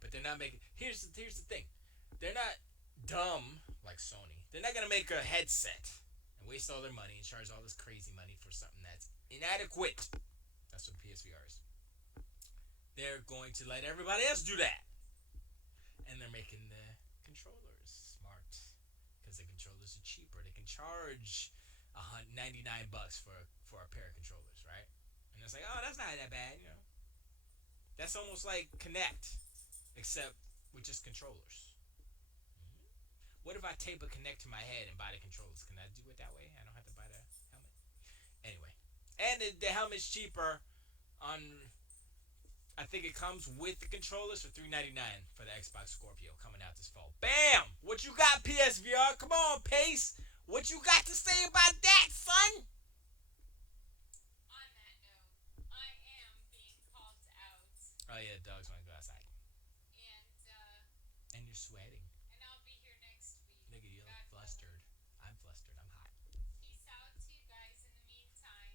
But they're not making. Here's the thing. They're not dumb like Sony. They're not gonna make a headset and waste all their money and charge all this crazy money for something that's inadequate. That's what PSVR is. They're going to let everybody else do that, and they're making the controllers smart because the controllers are cheaper. They can charge $99 for a pair of controllers, right? And it's like, oh, that's not that bad. That's almost like Connect, except with just controllers. What if I tape a Connect to my head and buy the controllers? Can I do it that way? I don't have to buy the helmet. Anyway, and the helmet's cheaper on. I think it comes with the controllers for $399 for the Xbox Scorpio coming out this fall. Bam! What you got, PSVR? Come on, Pace. What you got to say about that, son? On that note, I am being called out. Oh yeah, dogs want to go outside. And And you're sweating. and I'll be here next week. Nigga, you're God willing. flustered. I'm flustered. I'm hot. Peace out to you guys in the meantime.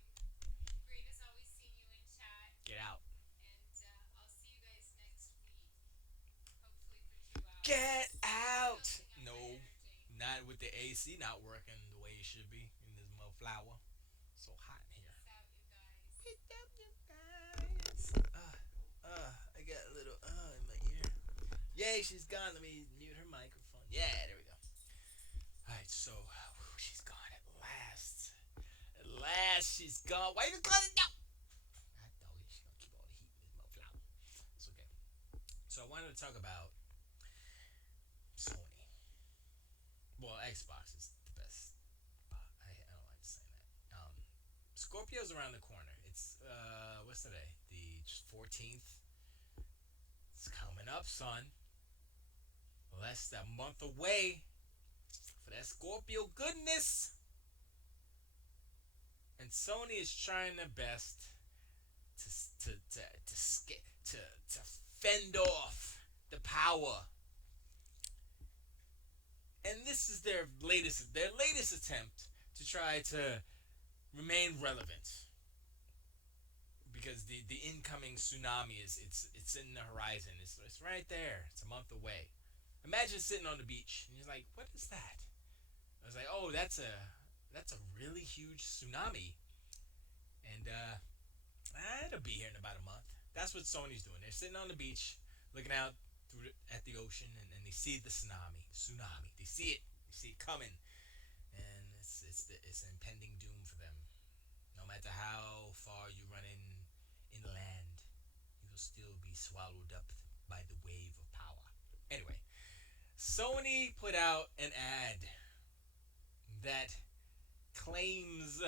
Great as always seeing you in chat. Get out. And I'll see you guys next week. Hopefully for 2 hours. Get out. Building up No, my energy. not with the AC not working the way it should be in this mother flower. So hot in here. Peace out, you guys. Picked up you guys. I got a little in my ear. Yay, she's gone. Let me mute her microphone. Yeah, there we go. Alright, so she's gone at last. At last, she's gone. Why you gone now? I thought she's gonna keep all the heat in this mother flower. It's okay. So I wanted to talk about Sony. Well, Xbox is the best. I don't like saying that. Scorpio's around the corner. It's what's today? The 14th. It's coming up, son. Less than a month away for that Scorpio goodness. And Sony is trying their best to fend off the power. And this is their latest attempt to try to remain relevant because the incoming tsunami it's in the horizon. It's right there. It's a month away. Imagine sitting on the beach and you're like, what is that? I was like, oh, that's a really huge tsunami, and it'll be here in about a month. That's what Sony's doing. They're sitting on the beach, looking out at the ocean, and they see the tsunami. They see it. They see it coming, and it's an impending doom for them. No matter how far you run inland, you will still be swallowed up by the wave of power. Anyway, Sony put out an ad that claims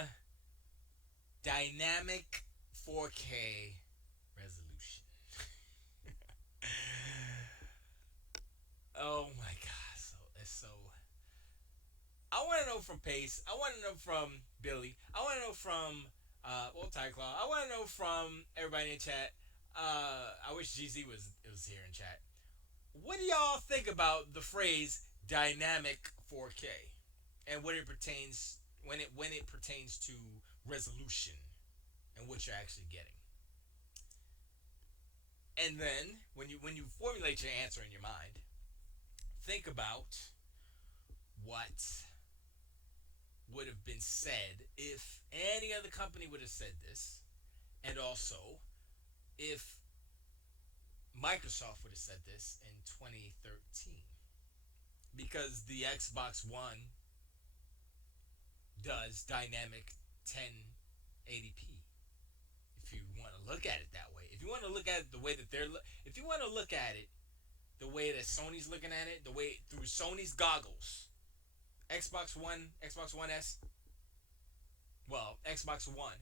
dynamic 4K resolution. Oh my god, so it's so. I want to know from Pace. I want to know from Billy. I want to know from Ty Claw. I want to know from everybody in chat. I wish GZ was here in chat. What do y'all think about the phrase dynamic 4K and what it pertains when it pertains to resolution and what you're actually getting? And then when you formulate your answer in your mind, think about what would have been said if any other company would have said this, and also if Microsoft would have said this in 2013, because the Xbox One does dynamic 1080p. If you want to look at it that way, if you want to look at it the way that if you want to look at it the way that Sony's looking at it, the way through Sony's goggles, Xbox One S, well, Xbox One,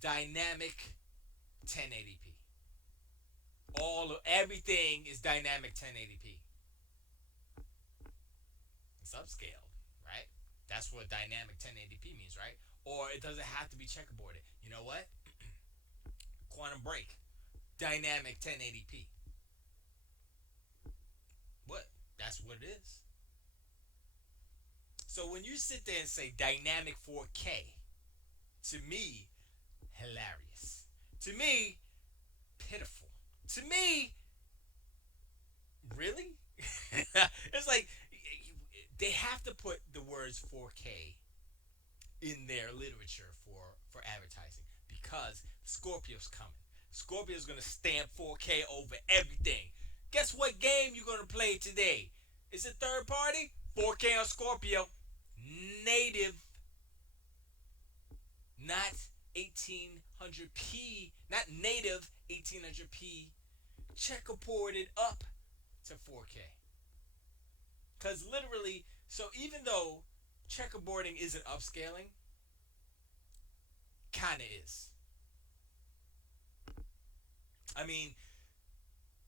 dynamic 1080p. Everything is dynamic 1080p. It's upscaled, right? That's what dynamic 1080p means, right? Or it doesn't have to be checkerboarded. You know what? Quantum Break, dynamic 1080p. What? That's what it is. So when you sit there and say dynamic 4K, to me, hilarious. To me, pitiful. To me, really? It's like they have to put the words 4K in their literature for advertising because Scorpio's coming. Scorpio's gonna stamp 4K over everything. Guess what game you're gonna play today? Is it third party? 4K on Scorpio. Native, not 1800p, not native 1800p, checkerboarded up to 4K. Because literally, so even though checkerboarding isn't upscaling, kind of is. I mean,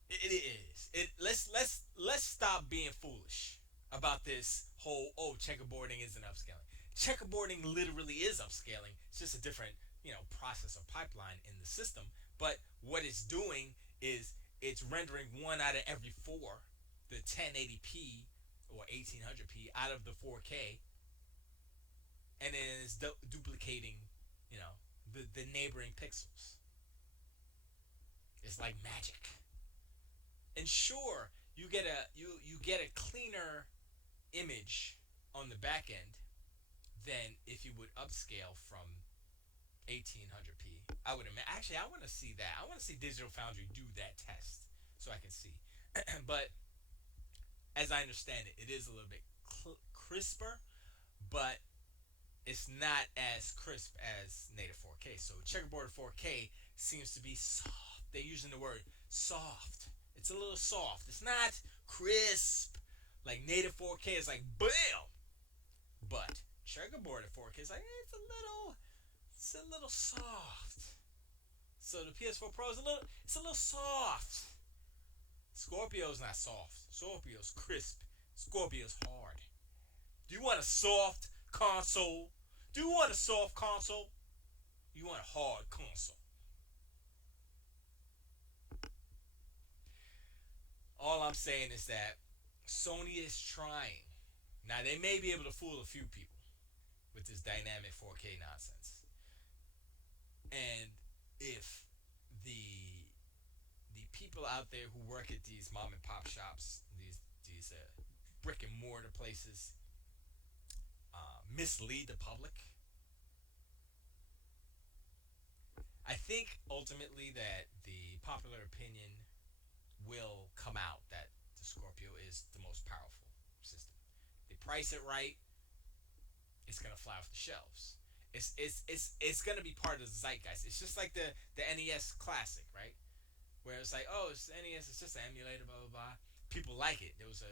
it is. Let's stop being foolish about this whole checkerboarding isn't upscaling. Checkerboarding literally is upscaling. It's just a different process or pipeline in the system. But what it's doing is it's rendering one out of every four, the 1080p or 1800p out of the 4K, and then it's duplicating, the neighboring pixels. It's like magic. And sure, you get a cleaner image on the back end than if you would upscale from 1800p. I would imagine. Actually, I want to see that. I want to see Digital Foundry do that test so I can see. But as I understand it, it is a little bit crisper, but it's not as crisp as native 4K. So checkerboard 4K seems to be soft. They're using the word soft. It's a little soft. It's not crisp like native 4K is like bam. But checkerboard at 4K is like it's a little soft. So the PS4 Pro is a little soft. Scorpio's not soft. Scorpio's crisp. Scorpio's hard. Do you want a soft console? Do you want a soft console? You want a hard console. All I'm saying is that Sony is trying. Now they may be able to fool a few people with this dynamic 4K nonsense. And if the people out there who work at these mom and pop shops, these brick and mortar places, mislead the public, I think ultimately that the popular opinion will come out that the Scorpio is the most powerful system. They price it right, it's gonna fly off the shelves. It's gonna be part of the zeitgeist. It's just like the NES Classic, right? Where it's like, oh, it's NES, it's just an emulator, blah blah blah. People like it. There was a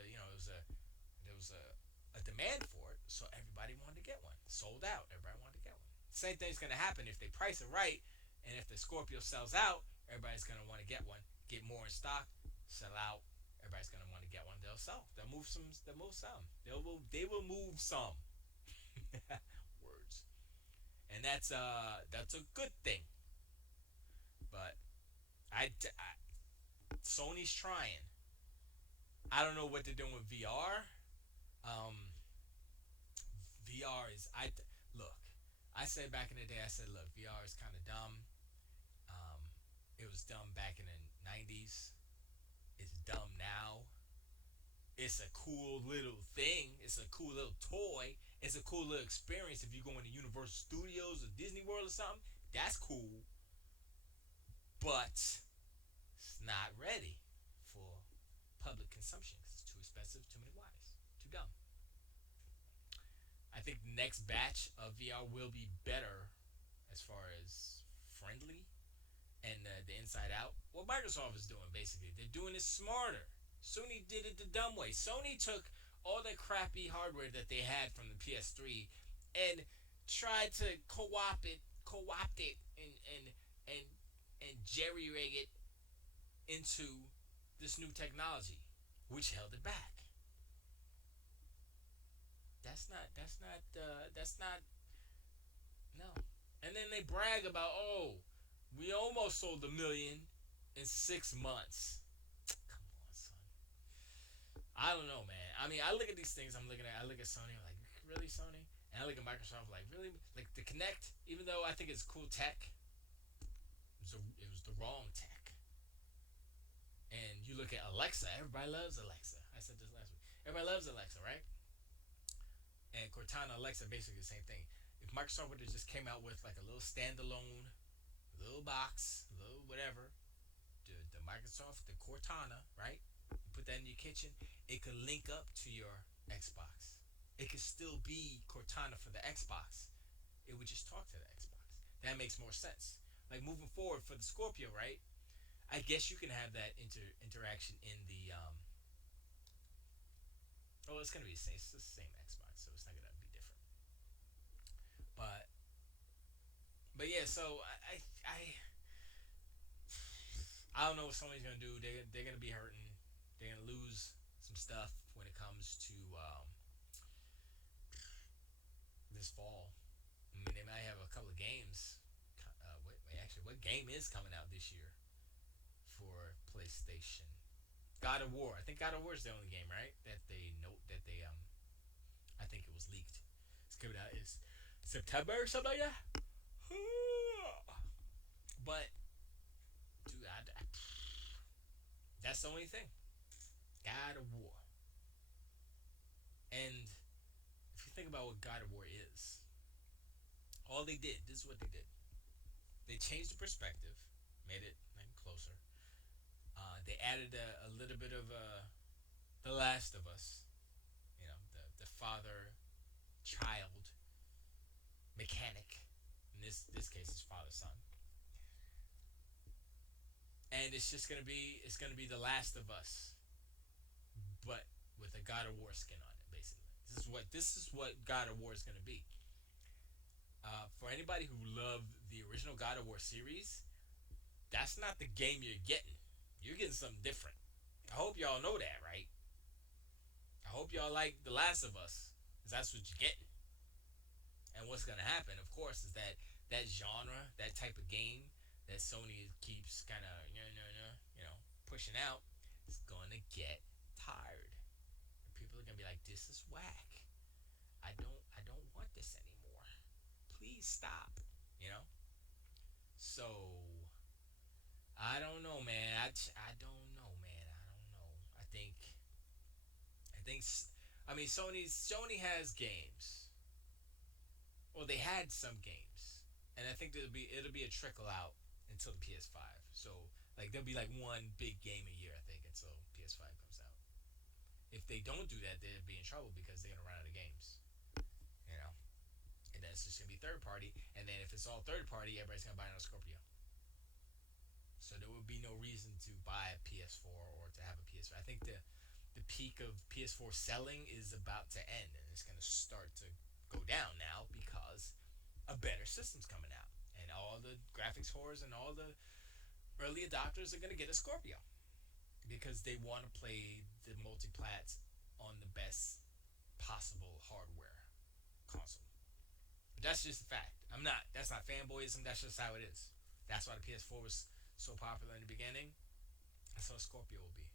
a demand for it, so everybody wanted to get one. Sold out. Everybody wanted to get one. Same thing's gonna happen if they price it right, and if the Scorpio sells out, everybody's gonna want to get one. Get more in stock, sell out. Everybody's gonna want to get one. They'll sell. They'll move some. They'll move some. They will move some. Words. And that's a good thing. But I Sony's trying. I don't know what they're doing with VR. Um, VR is look. I said back in the day. I said, look, VR is kind of dumb. Um, it was dumb back in the '90s. It's dumb now. It's a cool little thing. It's a cool little toy. It's a cool little experience if you go into Universal Studios or Disney World or something. That's cool, but it's not ready for public consumption because it's too expensive, too many wires, too dumb. I think the next batch of VR will be better as far as friendly and the inside out. What Microsoft is doing basically, they're doing it smarter. Sony did it the dumb way. Sony took all the crappy hardware that they had from the PS3 and tried to co-opt it, and and jerry rig it into this new technology, which held it back. That's not no. And then they brag about, oh, we almost sold 1 million in 6 months. Come on, son. I don't know, man. I mean, I look at these things. I look at Sony. I'm like, really, Sony? And I look at Microsoft. Like, really? Like the Kinect. Even though I think it's cool tech, it was the wrong tech. And you look at Alexa. Everybody loves Alexa. I said this last week. Everybody loves Alexa, right? And Cortana, Alexa, basically the same thing. If Microsoft would have just came out with like a little standalone, little box, little whatever, the Microsoft, the Cortana, right? You put that in your kitchen, it could link up to your Xbox. It could still be Cortana for the Xbox. It would just talk to the Xbox. That makes more sense. Like moving forward for the Scorpio, right? I guess you can have that interaction in the oh, it's gonna be the same. It's the same Xbox, so it's not gonna be different. But yeah, so I don't know what Sony's gonna do. They're gonna be hurting. They're gonna lose some stuff when it comes to this fall. I mean, they might have a couple of games. What game is coming out this year for PlayStation? God of War. I think God of War is the only game, right? That they note that they I think it was leaked. It's coming out is September or something like that. But dude, that's the only thing. God of War. And if you think about what God of War is, all they did, this is what they did. They changed the perspective, made it closer. They added a little bit of The Last of Us, the father child mechanic. In this case, it's father son, and it's gonna be The Last of Us, but with a God of War skin on it. Basically, this is what God of War is gonna be. For anybody who loved the original God of War series, that's not the game you're getting. You're getting something different. I hope y'all know that, right? I hope y'all like The Last of Us, because that's what you're getting. And what's gonna happen, of course, is that genre, that type of game that Sony keeps kind of pushing out, is gonna get tired. And people are gonna be like, "This is whack. I don't want this anymore. Please stop." You know. So I don't know, man. I don't know, man. I don't know. I think I mean Sony has games. Well, they had some games, and I think it'll be a trickle out until the PS5. So like there'll be like one big game a year, I think, until PS5 comes out. If they don't do that, they'll be in trouble because they're gonna run out of games. You know, and then it's just gonna be third party. And then if it's all third party, everybody's gonna buy another Scorpio. So there would be no reason to buy a PS4 or to have a PS5. I think the peak of PS4 selling is about to end, and it's going to start to go down now because a better system's coming out, and all the graphics whores and all the early adopters are going to get a Scorpio because they want to play the multiplats on the best possible hardware console. But that's just a fact. I'm not. That's not fanboyism. That's just how it is. That's why the PS4 was so popular in the beginning. That's how Scorpio will be.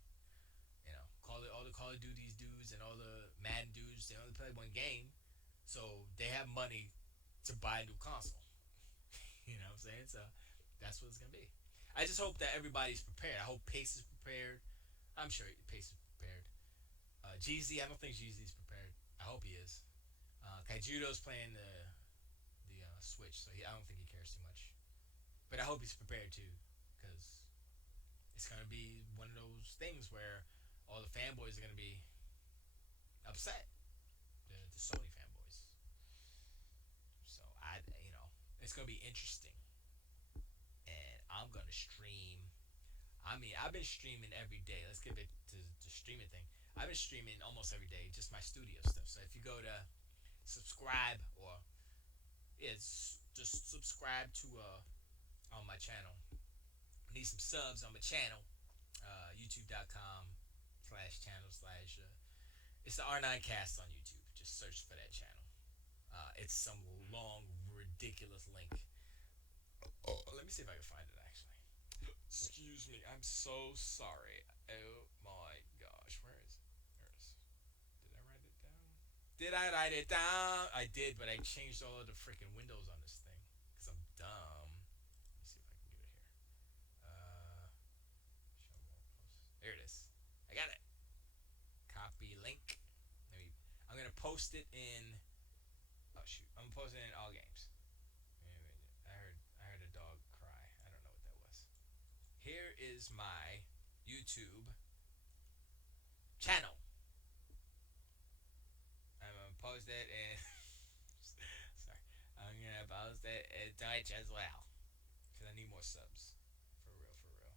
You know, call it all the Call of Duties dudes and all the Madden dudes. They only play one game, so they have money to buy a new console. You know what I'm saying? So that's what it's gonna be. I just hope that everybody's prepared. I hope Pace is prepared. I'm sure Pace is prepared. GZ, I don't think GZ's prepared. I hope he is. Kaijudo's playing the Switch, so I don't think he cares too much. But I hope he's prepared too, because it's gonna be one of those things where all the fanboys are gonna be upset. The Sony fanboys. So it's gonna be interesting, and I'm gonna stream. I mean, I've been streaming every day. Let's get back to the streaming thing. I've been streaming almost every day, just my studio stuff. So if you go to subscribe or it's just subscribe to on my channel. I need some subs on my channel. YouTube.com/channel/. It's the R9cast on YouTube. Just search for that channel. It's some long, ridiculous link. Oh, let me see if I can find it actually. Excuse me. I'm so sorry. Oh my gosh. Where is it? There it is. Did I write it down? Did I write it down? I did, but I changed all of the freaking windows on this thing because I'm dumb. Let me see if I can get it here. Show more posts. There it is. I got it. Copy link. Let me. I'm gonna post it in. Oh shoot! I'm gonna post it in all games. I heard a dog cry. I don't know what that was. Here is my YouTube channel. I'm gonna post it in. Sorry, I'm gonna post it in Twitch as well because I need more subs. For real, for real.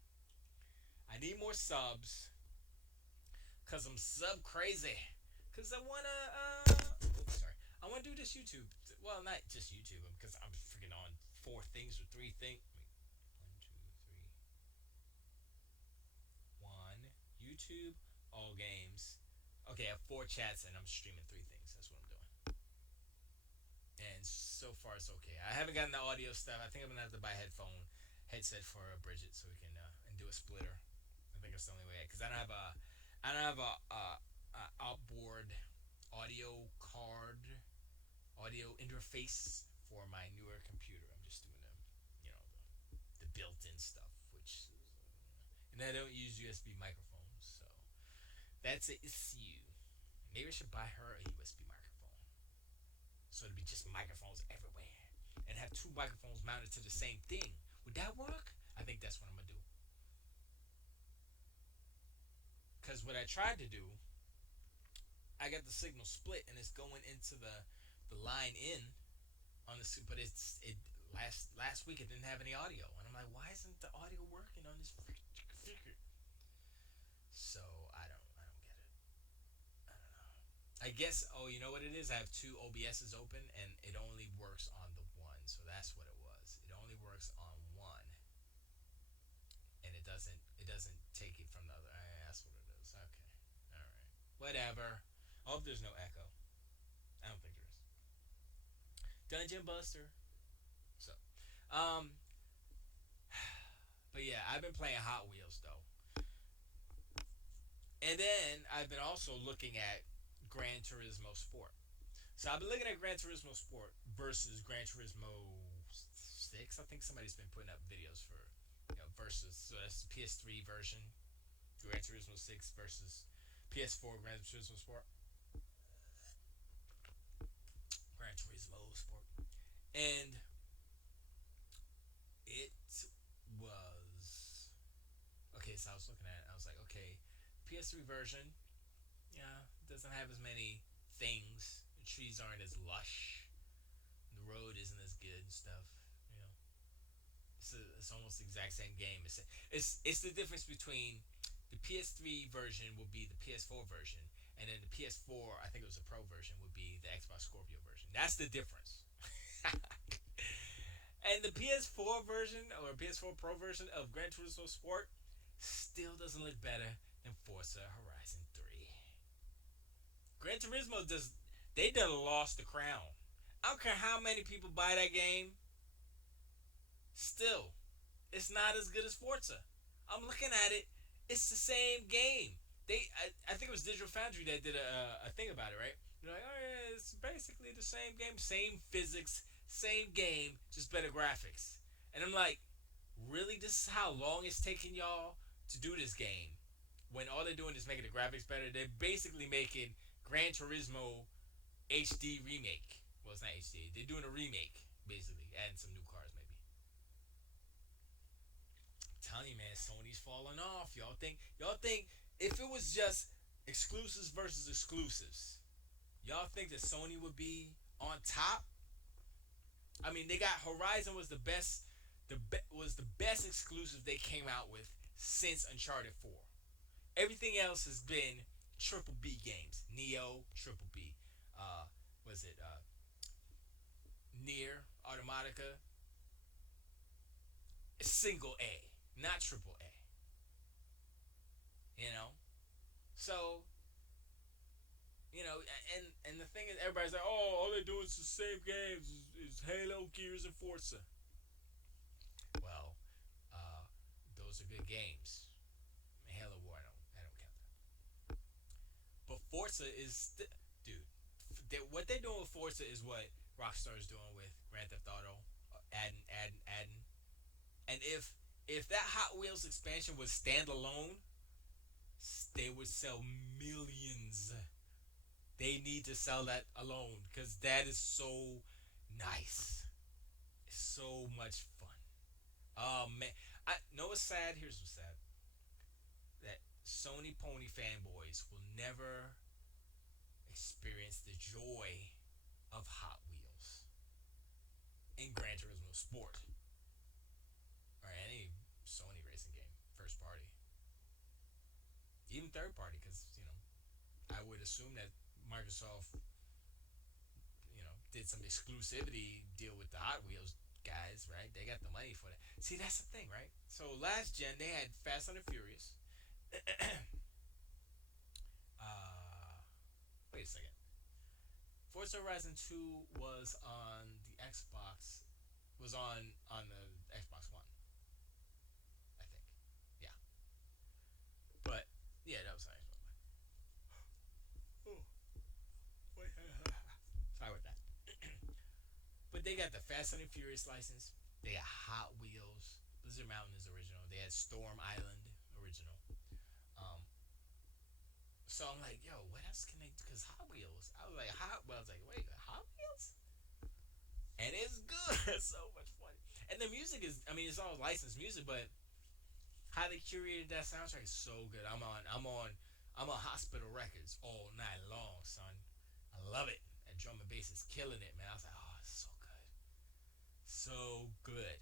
I need more subs because I'm sub crazy. Because I wanna. Oops, sorry. I wanna do this YouTube. Well, not just YouTube because I'm freaking on four things or three things. Wait, 1, 2, 3. 1 YouTube, all games. Okay, I have 4 chats and I'm streaming 3 things. That's what I'm doing. And so far it's okay. I haven't gotten the audio stuff. I think I'm gonna have to buy a headset for Brigitte so we can and do a splitter. I think that's the only way because I don't have a outboard audio card, audio interface for my newer computer. I'm just doing the built-in stuff, which and I don't use USB microphones, so that's an issue. Maybe I should buy her a USB microphone, so it'd be just microphones everywhere, and have 2 microphones mounted to the same thing. Would that work? I think that's what I'm gonna do. Because what I tried to do, I got the signal split, and it's going into the line in on the but it last week it didn't have any audio, and I'm like, why isn't the audio working on this figure? So I don't know. I guess you know what it is. I have 2 OBSs open, and it only works on the one. So that's what it was. It only works on one, and it doesn't take it from the other. That's what it is. Okay, all right, whatever. I hope there's no echo. I don't think there is. Dungeon Buster. So, um, but yeah, I've been playing Hot Wheels though, and then I've been also looking at Gran Turismo Sport. So I've been looking at Gran Turismo Sport versus Gran Turismo 6. I think somebody's been putting up videos for versus. So that's the PS3 version, Gran Turismo 6 versus PS4 Gran Turismo Sport. Gran Turismo Sport, and it was okay. So I was looking at it. I was like, okay, PS3 version, yeah, doesn't have as many things. The trees aren't as lush. The road isn't as good and stuff. You know, it's almost the exact same game. It's the difference between the PS3 version would be the PS4 version, and then the PS4, I think it was the Pro version, would be the Xbox Scorpio version. That's the difference. And the PS4 version or PS4 Pro version of Gran Turismo Sport still doesn't look better than Forza Horizon 3. Gran Turismo does they done lost the crown. I don't care how many people buy that game, still it's not as good as Forza. I'm looking at it, it's the same game. I think it was Digital Foundry that did a thing about it, right? They're like, oh yeah, it's basically the same game, same physics, same game, just better graphics. And I'm like, really, this is how long it's taking y'all to do this game? When all they're doing is making the graphics better, they're basically making Gran Turismo HD remake. Well, it's not HD. They're doing a remake, basically, adding some new cars, maybe. I'm telling you, man, Sony's falling off. Y'all think if it was just exclusives versus exclusives, y'all think that Sony would be on top? I mean, they got Horizon was the best, was the best exclusive they came out with since Uncharted 4. Everything else has been triple B games. Neo, triple B. Was it Near Automatica? Single A, not triple A. You know, so and the thing is, everybody's like, oh, all they do is the same games, is Halo, Gears, and Forza. Well, uh, those are good games. Halo War, I don't count that. But Forza is, dude, what they're doing with Forza is what Rockstar's doing with Grand Theft Auto, adding. And if that Hot Wheels expansion was standalone, they would sell millions. They need to sell that alone because that is so nice. It's so much fun. Oh man, I know what's sad. Here's what's sad: that Sony Pony fanboys will never experience the joy of Hot Wheels in Gran Turismo Sport or any Sony racing game, first party, even third party, because I would assume that Microsoft did some exclusivity deal with the Hot Wheels guys, right? They got the money for that. See, that's the thing, right? So last gen they had Fast and the Furious. uh, Wait a second. Forza Horizon 2 was on the Xbox. Was on the Xbox One, I think. Yeah, but yeah, that was on Xbox One. Oh, wait, sorry about that. But they got the Fast and the Furious license. They got Hot Wheels. Blizzard Mountain is original. They had Storm Island original. Um, so I'm like, yo, what else can they? Because Hot Wheels. I was like, Hot. Well, I was like, wait, Hot Wheels? And it's good. It's so much fun. And the music is, I mean, it's all licensed music, but how they curated that soundtrack is so good. I'm on Hospital Records all night long, son. I love it. That drum and bass is killing it, man. I was like, oh, it's so good. So good.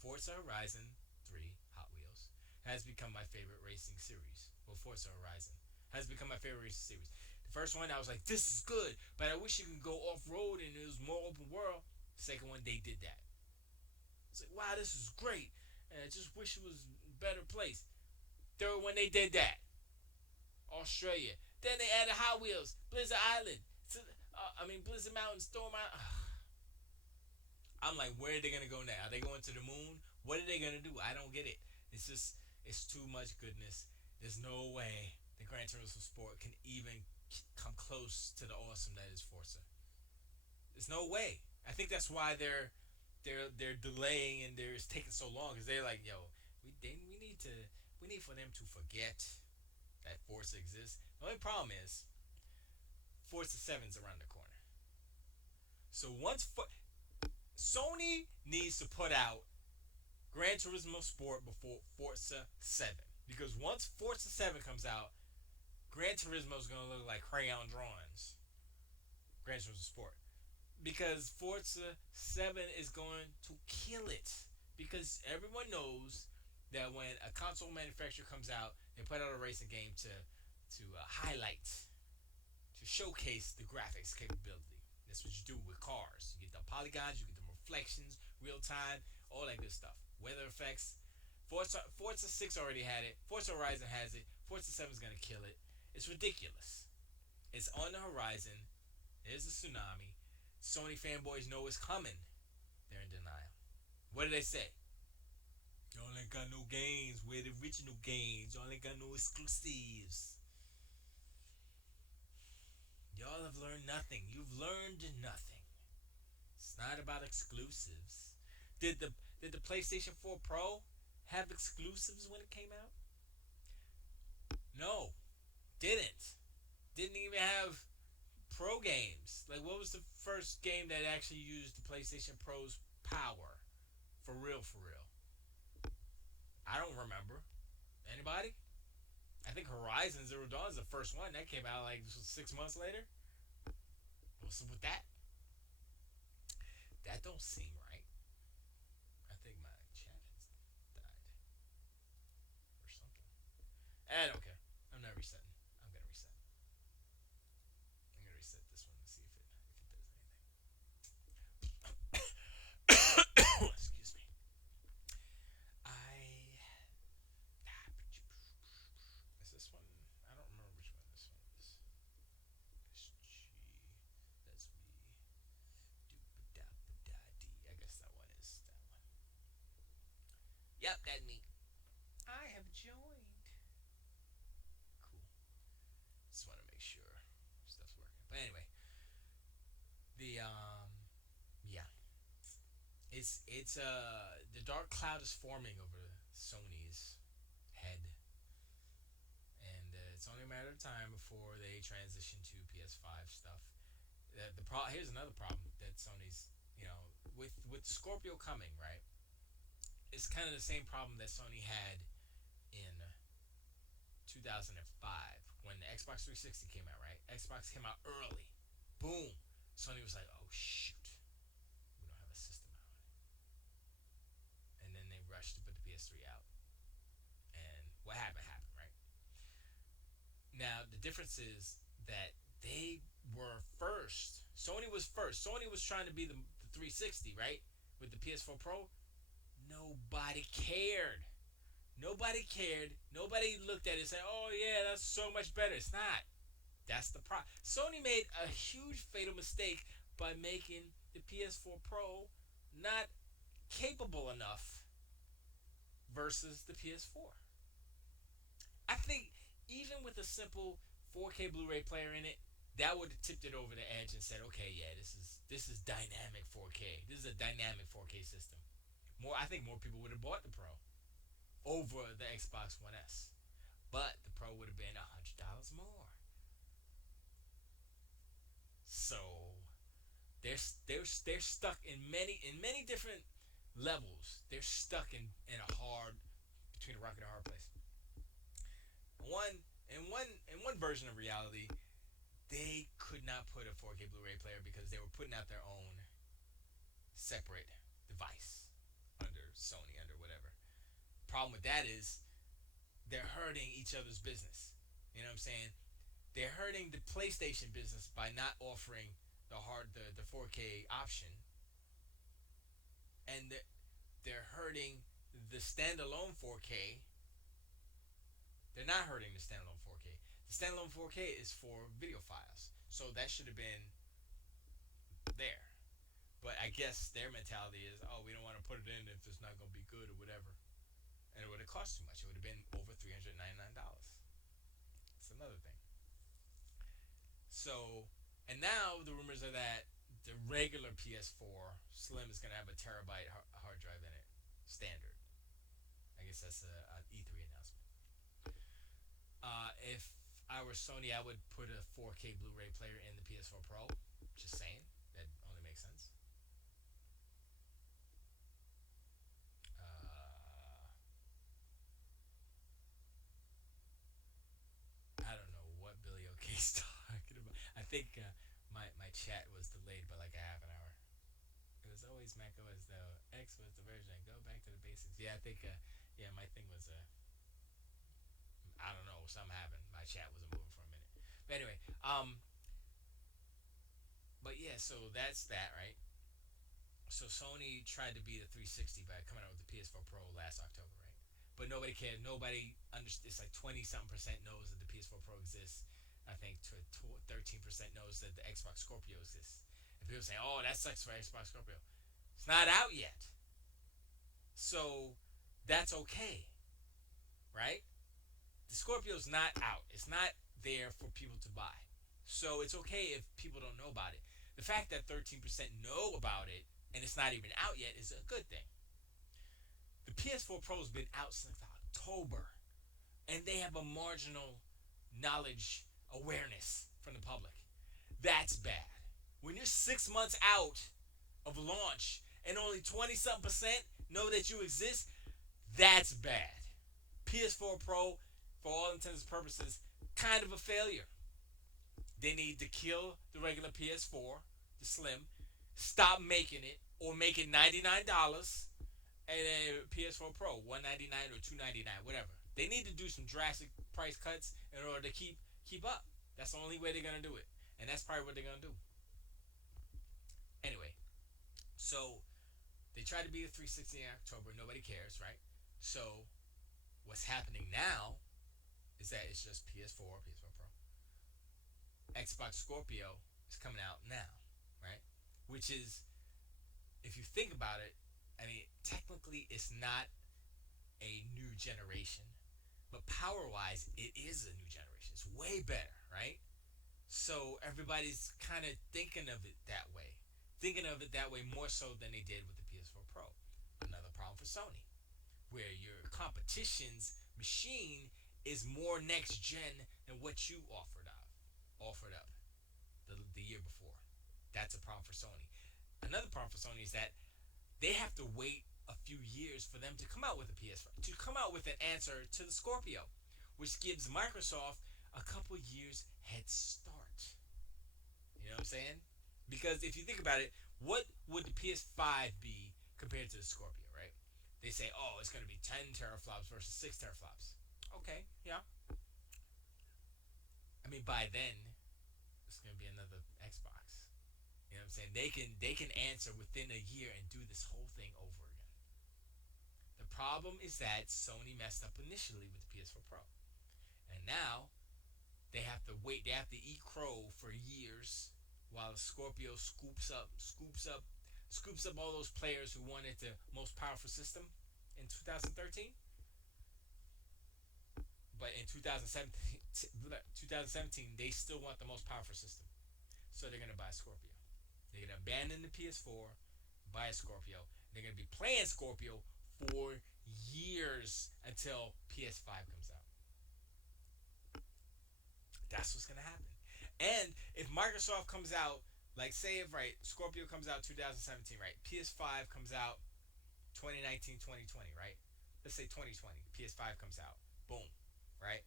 Forza Horizon 3 Hot Wheels has become my favorite racing series. Well, Forza Horizon has become my favorite racing series. The first one, I was like, this is good, but I wish you could go off road and it was more open world. Second one, they did that. It's like, wow, this is great. And I just wish it was a better place. Third one, they did that. Australia. Then they added Hot Wheels, Blizzard Island. Blizzard Mountain, Storm Island. I'm like, where are they gonna go now? Are they going to the moon? What are they gonna do? I don't get it. It's too much goodness. There's no way the Gran Turismo Sport can even come close to the awesome that is Forza. There's no way. I think that's why they're delaying and they're taking so long because they're like, yo, we need for them to forget that Forza exists. The only problem is Forza 7's around the corner. So Sony needs to put out Gran Turismo Sport before Forza 7. Because once Forza 7 comes out, Gran Turismo is going to look like crayon drawings. Gran Turismo Sport. Because Forza 7 is going to kill it. Because everyone knows that when a console manufacturer comes out, they put out a racing game to highlight, to showcase the graphics capability. That's what you do with cars. You get the polygons, you get the reflections, real time, all that good stuff. Weather effects. Forza 6 already had it. Forza Horizon has it. Forza 7 is gonna kill it. It's ridiculous. It's on the horizon. There's a tsunami. Sony fanboys know it's coming. They're in denial. What do they say? Y'all ain't got no games. We're the original games. Y'all ain't got no exclusives. Y'all have learned nothing. You've learned nothing. It's not about exclusives. Did the did the PlayStation 4 Pro have exclusives when it came out? No, didn't. Didn't even have pro games. Like, what was the first game that actually used the PlayStation Pro's power? For real, for real. I don't remember. Anybody? I think Horizon Zero Dawn is the first one. That came out like 6 months later. What's up with that? That don't seem right. I think my chat has died or something. I don't care. I'm not resetting. I'm gonna reset. I'm gonna reset this one and see if it does anything. Excuse me. I is this one? I don't remember which one this one is. It's G. That's me. Doop da da D. I guess that one is that one. Yep, that's me. I have joined. Cool. Just want to make sure stuff's working. But anyway, the yeah, it's the dark cloud is forming over Sony's head, and it's only a matter of time before they transition to PS5 stuff. Here's another problem that Sony's, with Scorpio coming, right? It's kind of the same problem that Sony had in 2005 when the Xbox 360 came out, right? Xbox came out early. Boom. Sony was like, "Oh shoot. We don't have a system out." And then they rushed to put the PS3 out. And what happened happened, right? Now, the difference is that they were first. Sony was first. Sony was trying to be the 360, right? With the PS4 Pro. Nobody cared. Nobody cared. Nobody looked at it and said, "Oh yeah, that's so much better." It's not. That's the problem. Sony made a huge fatal mistake by making the PS4 Pro not capable enough versus the PS4. I think even with a simple 4K Blu-ray player in it, that would have tipped it over the edge and said, "Okay, yeah, this is dynamic 4K. This is a dynamic 4K system." I think more people would have bought the Pro over the Xbox One S, but the Pro would have been $100 more. So they're stuck in many different levels. They're stuck in a hard between a rock and a hard place. In one version of reality, they could not put a 4K Blu-ray player because they were putting out their own separate device under Sony, under whatever. Problem with that is they're hurting each other's business. You know what I'm saying? They're hurting the PlayStation business by not offering the 4K option, and they're hurting the standalone 4K. They're not hurting the standalone 4K. The standalone 4K is for video files, so that should have been there. But I guess their mentality is, "Oh, we don't want to put it in if it's not going to be good or whatever," and it would have cost too much. It would have been over $399. It's another thing. So, and now the rumors are that the regular PS4 Slim is going to have a terabyte hard drive in it, standard. I guess that's a E3 announcement. If I were Sony, I would put a 4K Blu-ray player in the PS4 Pro. Just saying, that only makes sense. I don't know what Billy O'Kay's talking about. I think my chat was delayed by like a half an hour. It was always Mac OS though. X was the version. Go back to the basics. Yeah, I think Yeah, my thing was I don't know, something happened. My chat wasn't moving for a minute. But anyway, but yeah, so that's that, right? So Sony tried to beat a 360 by coming out with the PS4 Pro last October, right? But nobody cared. Nobody understood. It's like 20 something percent knows that the PS4 Pro exists. I think 13% knows that the Xbox Scorpio exists. And people say, "Oh, that sucks for Xbox Scorpio." It's not out yet, so that's okay, right? The Scorpio's not out. It's not there for people to buy. So it's okay if people don't know about it. The fact that 13% know about it and it's not even out yet is a good thing. The PS4 Pro's been out since October and they have a marginal knowledge awareness from the public. That's bad. When you're 6 months out of launch and only 20 something percent know that you exist, that's bad. PS4 Pro, for all intents and purposes, kind of a failure. They need to kill the regular PS4, the Slim, stop making it, or make it $99, and a PS4 Pro 199 or 299, whatever. They need to do some drastic price cuts in order to keep up. That's the only way they're gonna do it, and that's probably what they're gonna do. Anyway, so they tried to beat a 360 in October. Nobody cares, right? So what's happening now is that it's just PS4, PS4 Pro. Xbox Scorpio is coming out now, right? Which is, if you think about it, I mean, technically it's not a new generation, but power wise, it is a new generation. It's way better, right? So everybody's kind of thinking of it that way. Thinking of it that way more so than they did with the PS4 Pro. Another problem for Sony, where your competition's machine is more next gen than what you offered up the year before. That's a problem for Sony. Another problem for Sony is that they have to wait a few years for them to come out with a PS5, to come out with an answer to the Scorpio, which gives Microsoft a couple years head start. You know what I'm saying? Because if you think about it, what would the PS5 be compared to the Scorpio, right? They say, oh, it's going to be 10 teraflops versus 6 teraflops. Okay, yeah. I mean, by then, it's going to be another Xbox. You know what I'm saying? They can answer within a year and do this whole thing over again. The problem is that Sony messed up initially with the PS4 Pro, and now they have to wait. They have to eat crow for years while Scorpio scoops up all those players who wanted the most powerful system in 2013. But in 2017, they still want the most powerful system, so they're gonna buy a Scorpio. They're gonna abandon the PS4, buy a Scorpio. They're gonna be playing Scorpio for years until PS5 comes out. That's what's gonna happen. And if Microsoft comes out, like say if right, Scorpio comes out 2017, right? PS5 comes out 2019, 2020, right? Let's say 2020, PS5 comes out. Boom, right?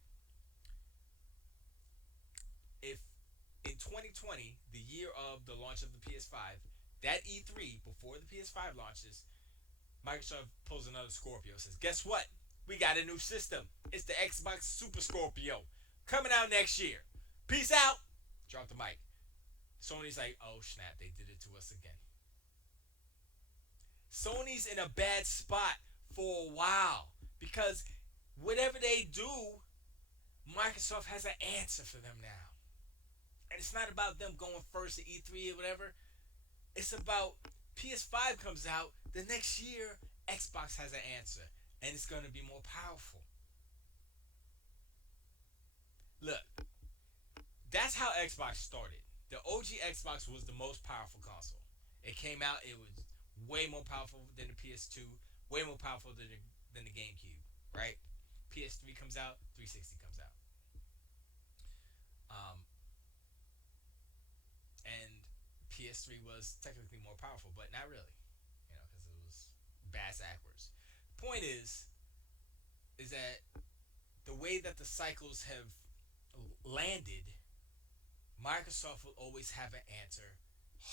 If in 2020, the year of the launch of the PS5, that E3 before the PS5 launches, Microsoft pulls another Scorpio. Says, guess what? We got a new system. It's the Xbox Super Scorpio coming out next year. Peace out. Drop the mic. Sony's like, oh snap, they did it to us again. Sony's in a bad spot for a while because whatever they do, Microsoft has an answer for them now. And it's not about them going first to E3 or whatever. It's about PS5 comes out the next year, Xbox has an answer, and it's going to be more powerful. Look, that's how Xbox started. The OG Xbox was the most powerful console. It came out, it was way more powerful than the PS2, way more powerful than the GameCube, right? PS3 comes out, 360 comes out. Um, and PS3 was technically more powerful, but not really, because it was bass backwards. Point is that the way that the cycles have landed, Microsoft will always have an answer,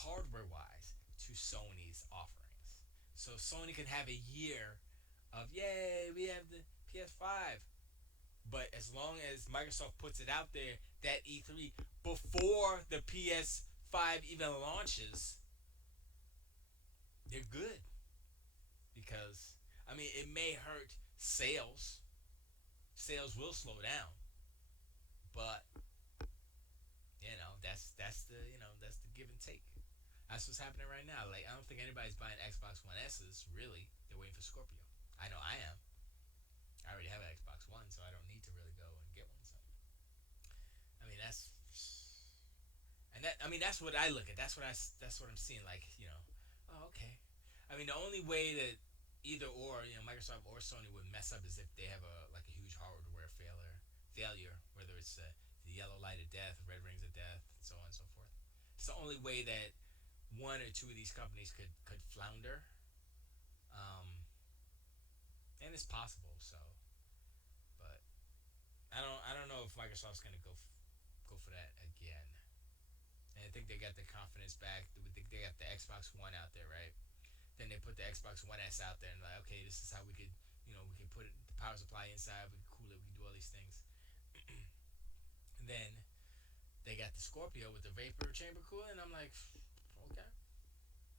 hardware wise, to Sony's offerings. So Sony can have a year of yay, we have the PS5. But as long as Microsoft puts it out there that E3 before the PS5 even launches, they're good because I mean it may hurt sales. Sales will slow down, but that's the give and take. That's what's happening right now. Like I don't think anybody's buying Xbox One S's really. They're waiting for Scorpio. I know I am. I already have an Xbox One, so I don't need to really go and get one. So I mean that's what I look at. That's what I'm seeing. Like oh okay. I mean the only way that either or Microsoft or Sony would mess up is if they have a huge hardware failure, whether it's the yellow light of death, red rings of death, and so on and so forth. It's the only way that one or two of these companies could flounder, um, and it's possible. So, but I don't know if Microsoft's gonna go for that again. And I think they got the confidence back. They got the Xbox One out there, right? Then they put the Xbox One S out there and like, okay, this is how we can put the power supply inside, we can cool it, we can do all these things. And then they got the Scorpio with the vapor chamber cooling. And I'm like, okay,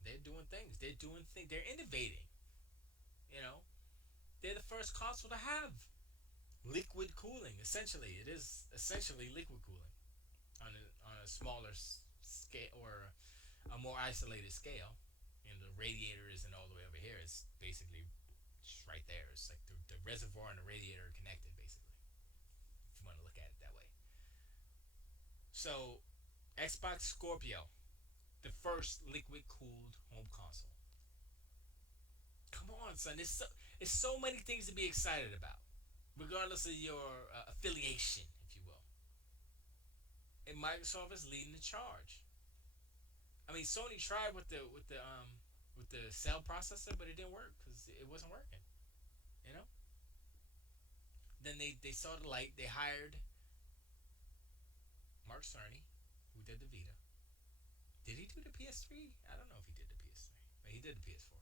they're doing things. They're doing things. They're innovating. You know, they're the first console to have liquid cooling. Essentially, it is essentially liquid cooling on a smaller scale or a more isolated scale. The radiator isn't all the way over here. It's basically just right there. It's like the reservoir and the radiator are connected, basically, if you want to look at it that way. So, Xbox Scorpio, the first liquid cooled home console. Come on, son. It's so many things to be excited about, regardless of your affiliation, if you will. And Microsoft is leading the charge. I mean, Sony tried with the cell processor, but it didn't work because it wasn't working. You know. Then they saw the light. They hired Mark Cerny, who did the Vita. Did he do the PS3? I don't know if he did the PS3, but he did the PS4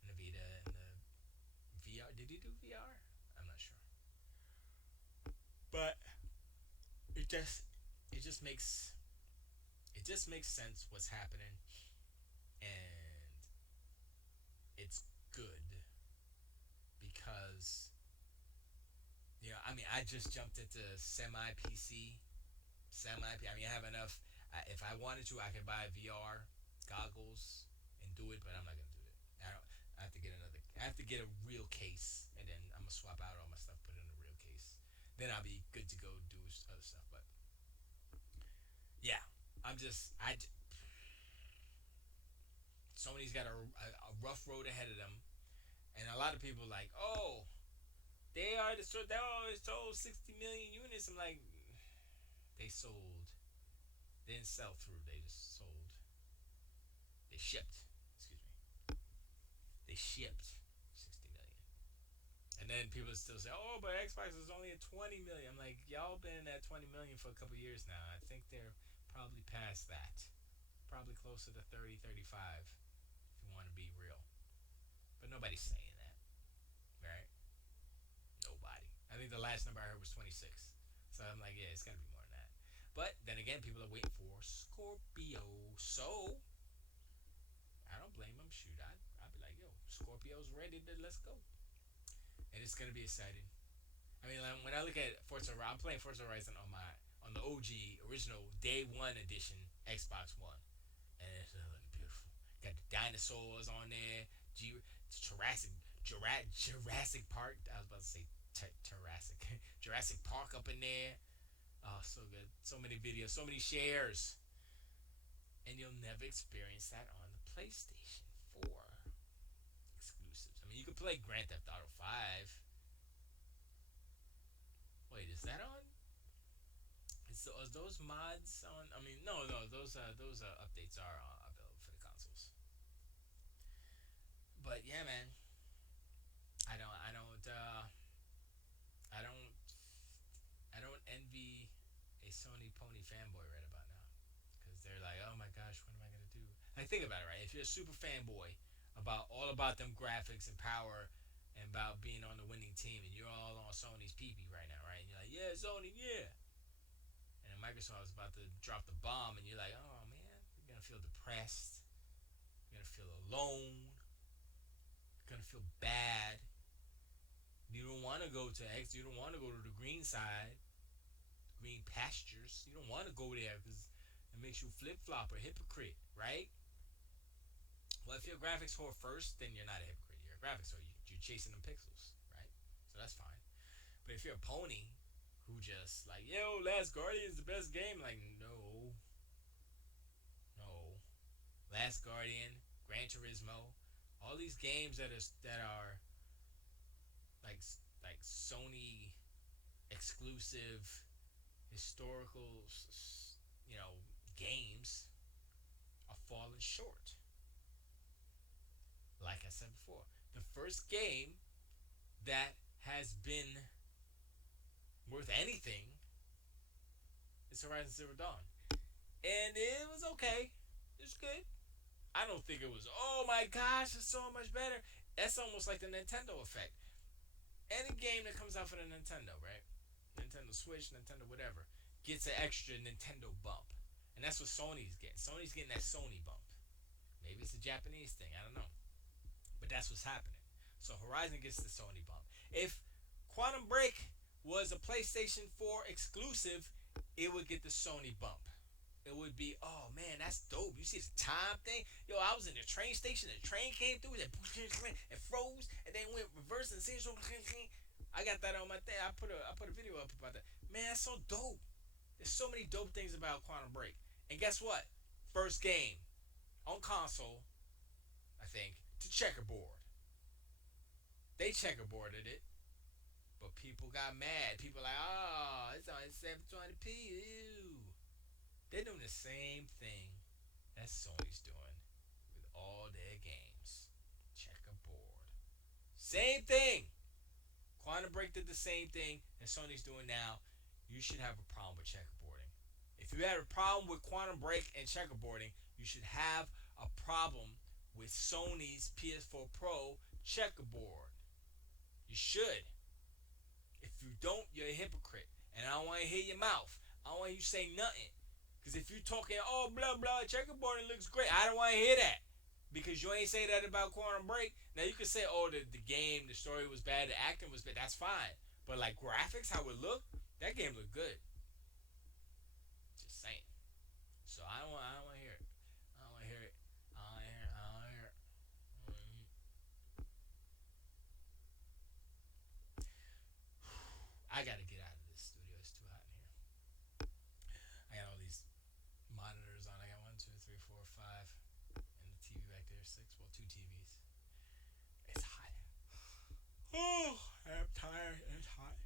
and the Vita and the VR. Did he do VR? I'm not sure. But it just it just makes it just makes sense what's happening, and it's good because I mean I just jumped into semi PC, semi. I mean I have enough. If I wanted to, I could buy VR goggles and do it, but I'm not gonna do it. I don't. I have to get another. I have to get a real case, and then I'm gonna swap out all my stuff, put it in a real case. Then I'll be good to go do other stuff. But yeah, I'm just I. Sony's got a rough road ahead of them, and a lot of people are like, oh, they always sold 60 million units. I'm like, they sold, they didn't sell through. They just sold. They shipped. Excuse me. They shipped 60 million. And then people still say, "Oh, but Xbox is only at 20 million." I'm like, "Y'all been at 20 million for a couple years now. I think they're probably past that. Probably closer to 30, 35 if you want to be real." But nobody's saying that, right? Nobody. I think the last number I heard was 26. So I'm like, yeah, it's got to be more than that. But then again, people are waiting for Scorpio. So I don't blame them. Shoot, I'd be like, yo, Scorpio's ready to let's go. And it's gonna be exciting. I mean, like, when I look at Forza, I'm playing Forza Horizon on the OG original day one edition Xbox One, and it's looking beautiful. Got the dinosaurs on there, Jurassic Jurassic Park. I was about to say Jurassic Jurassic Park up in there. Oh, so good. So many videos, so many shares, and you'll never experience that on the PlayStation 4 exclusives. I mean, you could play Grand Theft Auto 5. Wait, is that on? Is those mods on? I mean, no. Those updates are available for the consoles. But yeah, man, I don't, I don't, I don't, I don't envy a Sony pony fanboy right about now, because they're like, oh my gosh, what am I gonna do? Like, think about it, right? If you're a super fanboy about all about them graphics and power, and about being on the winning team, and you're all on Sony's PB right now, right? And you're like, yeah, Sony, yeah. And then Microsoft is about to drop the bomb, and you're like, oh man, you're gonna feel depressed. You're gonna feel alone. You're gonna feel bad. You don't want to go to X. You don't want to go to the green side, green pastures. You don't want to go there because it makes you flip flop or hypocrite, right? Well, if you're a graphics whore first, then you're not a hypocrite. You're a graphics whore. You're chasing them pixels, right? So that's fine. But if you're a pony who just like, yo, Last Guardian is the best game, like, no, no. Last Guardian, Gran Turismo, all these games that are like like Sony exclusive historical, you know, games are falling short. Like I said before, the first game that has been worth anything is Horizon Zero Dawn, and it was okay. It's good. I don't think it was. Oh my gosh, it's so much better. That's almost like the Nintendo effect. Any game that comes out for the Nintendo, right? Nintendo Switch, Nintendo whatever, gets an extra Nintendo bump, and that's what Sony's getting. Sony's getting that Sony bump. Maybe it's a Japanese thing. I don't know. But that's what's happening. So Horizon gets the Sony bump. If Quantum Break was a PlayStation 4 exclusive, it would get the Sony bump. It would be, oh man, that's dope. You see the time thing? Yo, I was in the train station, the train came through, and froze, and then went reverse and see. I got that on my thing. I put a video up about that. Man, that's so dope. There's so many dope things about Quantum Break. And guess what? First game on console, I think, to checkerboard. They checkerboarded it, but people got mad. People like, oh, it's on 720p. Ew. They're doing the same thing that Sony's doing with all their games. Checkerboard. Same thing. Quantum Break did the same thing that Sony's doing now. You should have a problem with checkerboarding. If you had a problem with Quantum Break and checkerboarding, you should have a problem with Sony's PS4 Pro checkerboard. You should. If you don't, you're a hypocrite. And I don't want to hear your mouth. I don't want you to say nothing. Because if you're talking, oh, blah, blah, checkerboarding looks great, I don't want to hear that. Because you ain't say that about Quantum Break. Now, you could say, oh, the game, the story was bad, the acting was bad. That's fine. But, like, graphics, how it looked, that game looked good. Just saying. So, I don't want to hear it. I don't want to hear it. I don't want to hear it. I don't want to hear it. I got to get out of this studio. It's too hot in here. I got all these monitors on. I got one, two, three, four, five, and the TV back there, six. Well, two TVs. It's hot. Oh, I'm tired. It's hot.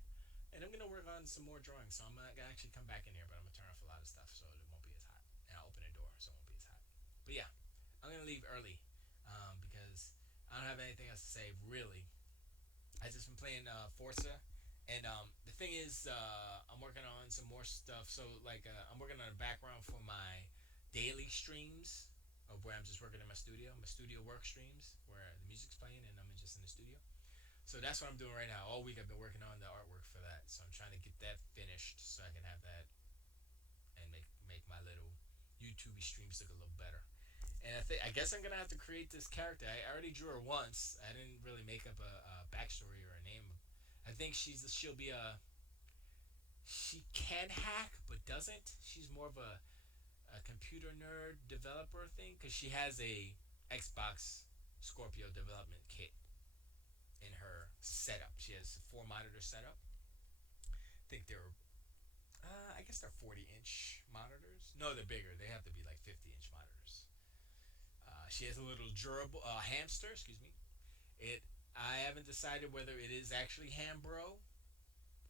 And I'm gonna work on some more drawings. So I'm gonna actually come back in here, but I'm gonna turn off a lot of stuff so it won't be as hot. And I'll open a door so it won't be as hot. But yeah, I'm gonna leave early because I don't have anything else to say really. I just been playing Forza, and the thing is, I'm working on some more stuff. So like, I'm working on a background for my daily streams of where I'm just working in my studio work streams where the music's playing and I'm just in the studio. So that's what I'm doing right now. All week I've been working on the artwork for that. So I'm trying to get that finished so I can have that and make my little YouTube streams look a little better. And I guess I'm gonna have to create this character. I already drew her once. I didn't really make up a backstory or a name. I think she'll be she can hack but doesn't. She's more of a computer nerd developer thing because she has a Xbox Scorpio development kit in her setup. She has a 4 monitor setup. I think they're I guess they're 40-inch monitors. No, they're bigger. They have to be like 50-inch monitors. She has a little durable hamster. Excuse me. It. I haven't decided whether it is actually Hambro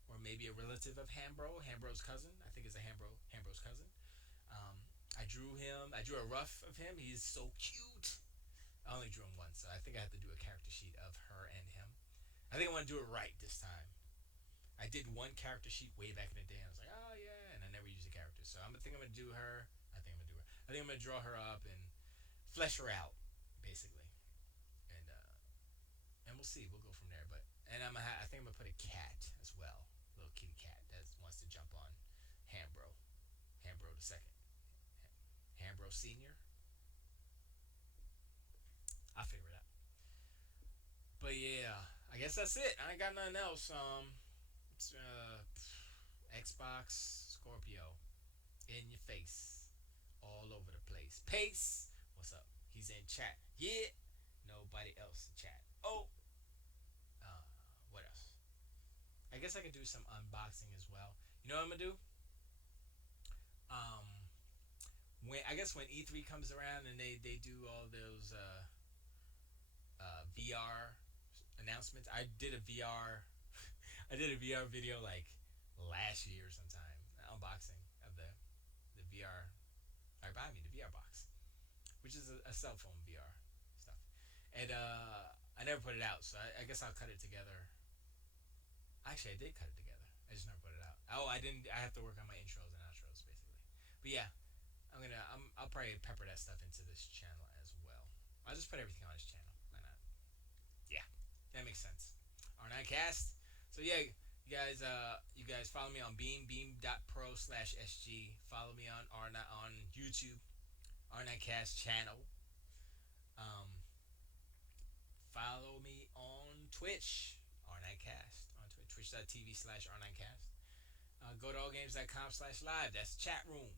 or maybe a relative of Hambro. Hambro's cousin. I think it's a Hambro's cousin. I drew him. I drew a rough of him. He's so cute. I only drew him once, so I think I have to do a character sheet of her and him. I think I want to do it right this time. I did one character sheet way back in the day. And I was like, oh yeah, and I never used a character. So I think I'm gonna do her. I think I'm gonna draw her up and flesh her out, basically, and we'll see. We'll go from there. But And I think I'm gonna put a cat as well, little kitty cat that wants to jump on Hambro, Hambro the second, Hambro Senior. I'll figure it out. But yeah, I guess that's it. I ain't got nothing else. Xbox Scorpio in your face, all over the place. Pace, what's up? He's in chat. Yeah, nobody else in chat. Oh, uh, what else? I guess I could do some unboxing as well. You know what I'm gonna do? Um, when I guess when E3 comes around and they do all those VR announcements. I did a VR I did a VR video like last year sometime, unboxing of the VR right behind me, the VR box, which is a cell phone VR stuff. And I never put it out, so I guess I'll cut it together. Actually, I did cut it together. I just never put it out. Oh, I didn't. I have to work on my intros and outros basically. But yeah, I'll probably pepper that stuff into this channel as well. I'll just put everything on this channel. Why not? Yeah, that makes sense. R9cast. So yeah, you guys follow me on beam.pro/sg. Follow me on on YouTube, R9cast channel. Um, Follow me on Twitch, R9cast on Twitch, twitch.tv/R9cast. Go to allgames.com/live. That's the chat room.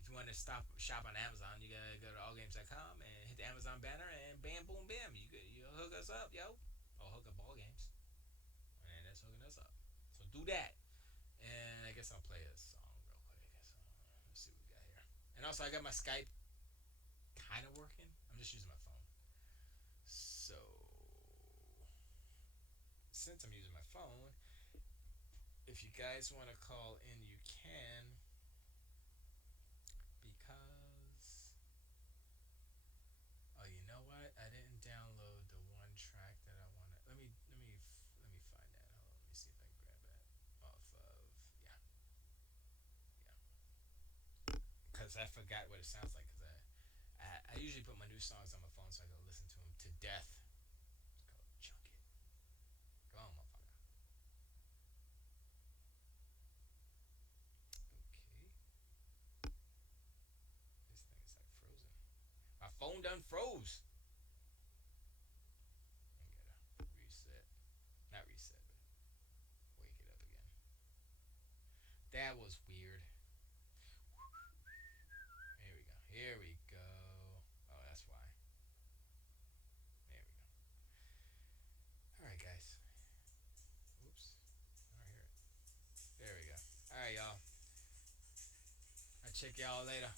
If you want to stop shop on Amazon, you gotta go to allgames.com and hit the Amazon banner and bam, boom, bam. You hook us up, yo, or hook up all games, and that's hooking us up. So do that, and I guess I'll play a song real quick. Let's see what we got here. And also, I got my Skype kind of working. I'm just using my phone. So since I'm using my phone, if you guys want to call in, you can. Because oh, you know what? I didn't download the one track that I wanted. Let me find that. Hold on. Let me see if I can grab that off of yeah yeah. Because I forgot what it sounds like. Because I usually put my new songs on my phone so I can listen to them to death. Let's go chunk it. Go on, motherfucker. Okay. This thing is like frozen. My phone done froze. I gotta reset. Not reset, but wake it up again. That was weird. Here we go. Here we go. Oh, that's why. There we go. All right, guys. Oops. I don't hear it. There we go. All right, y'all. I'll check y'all later.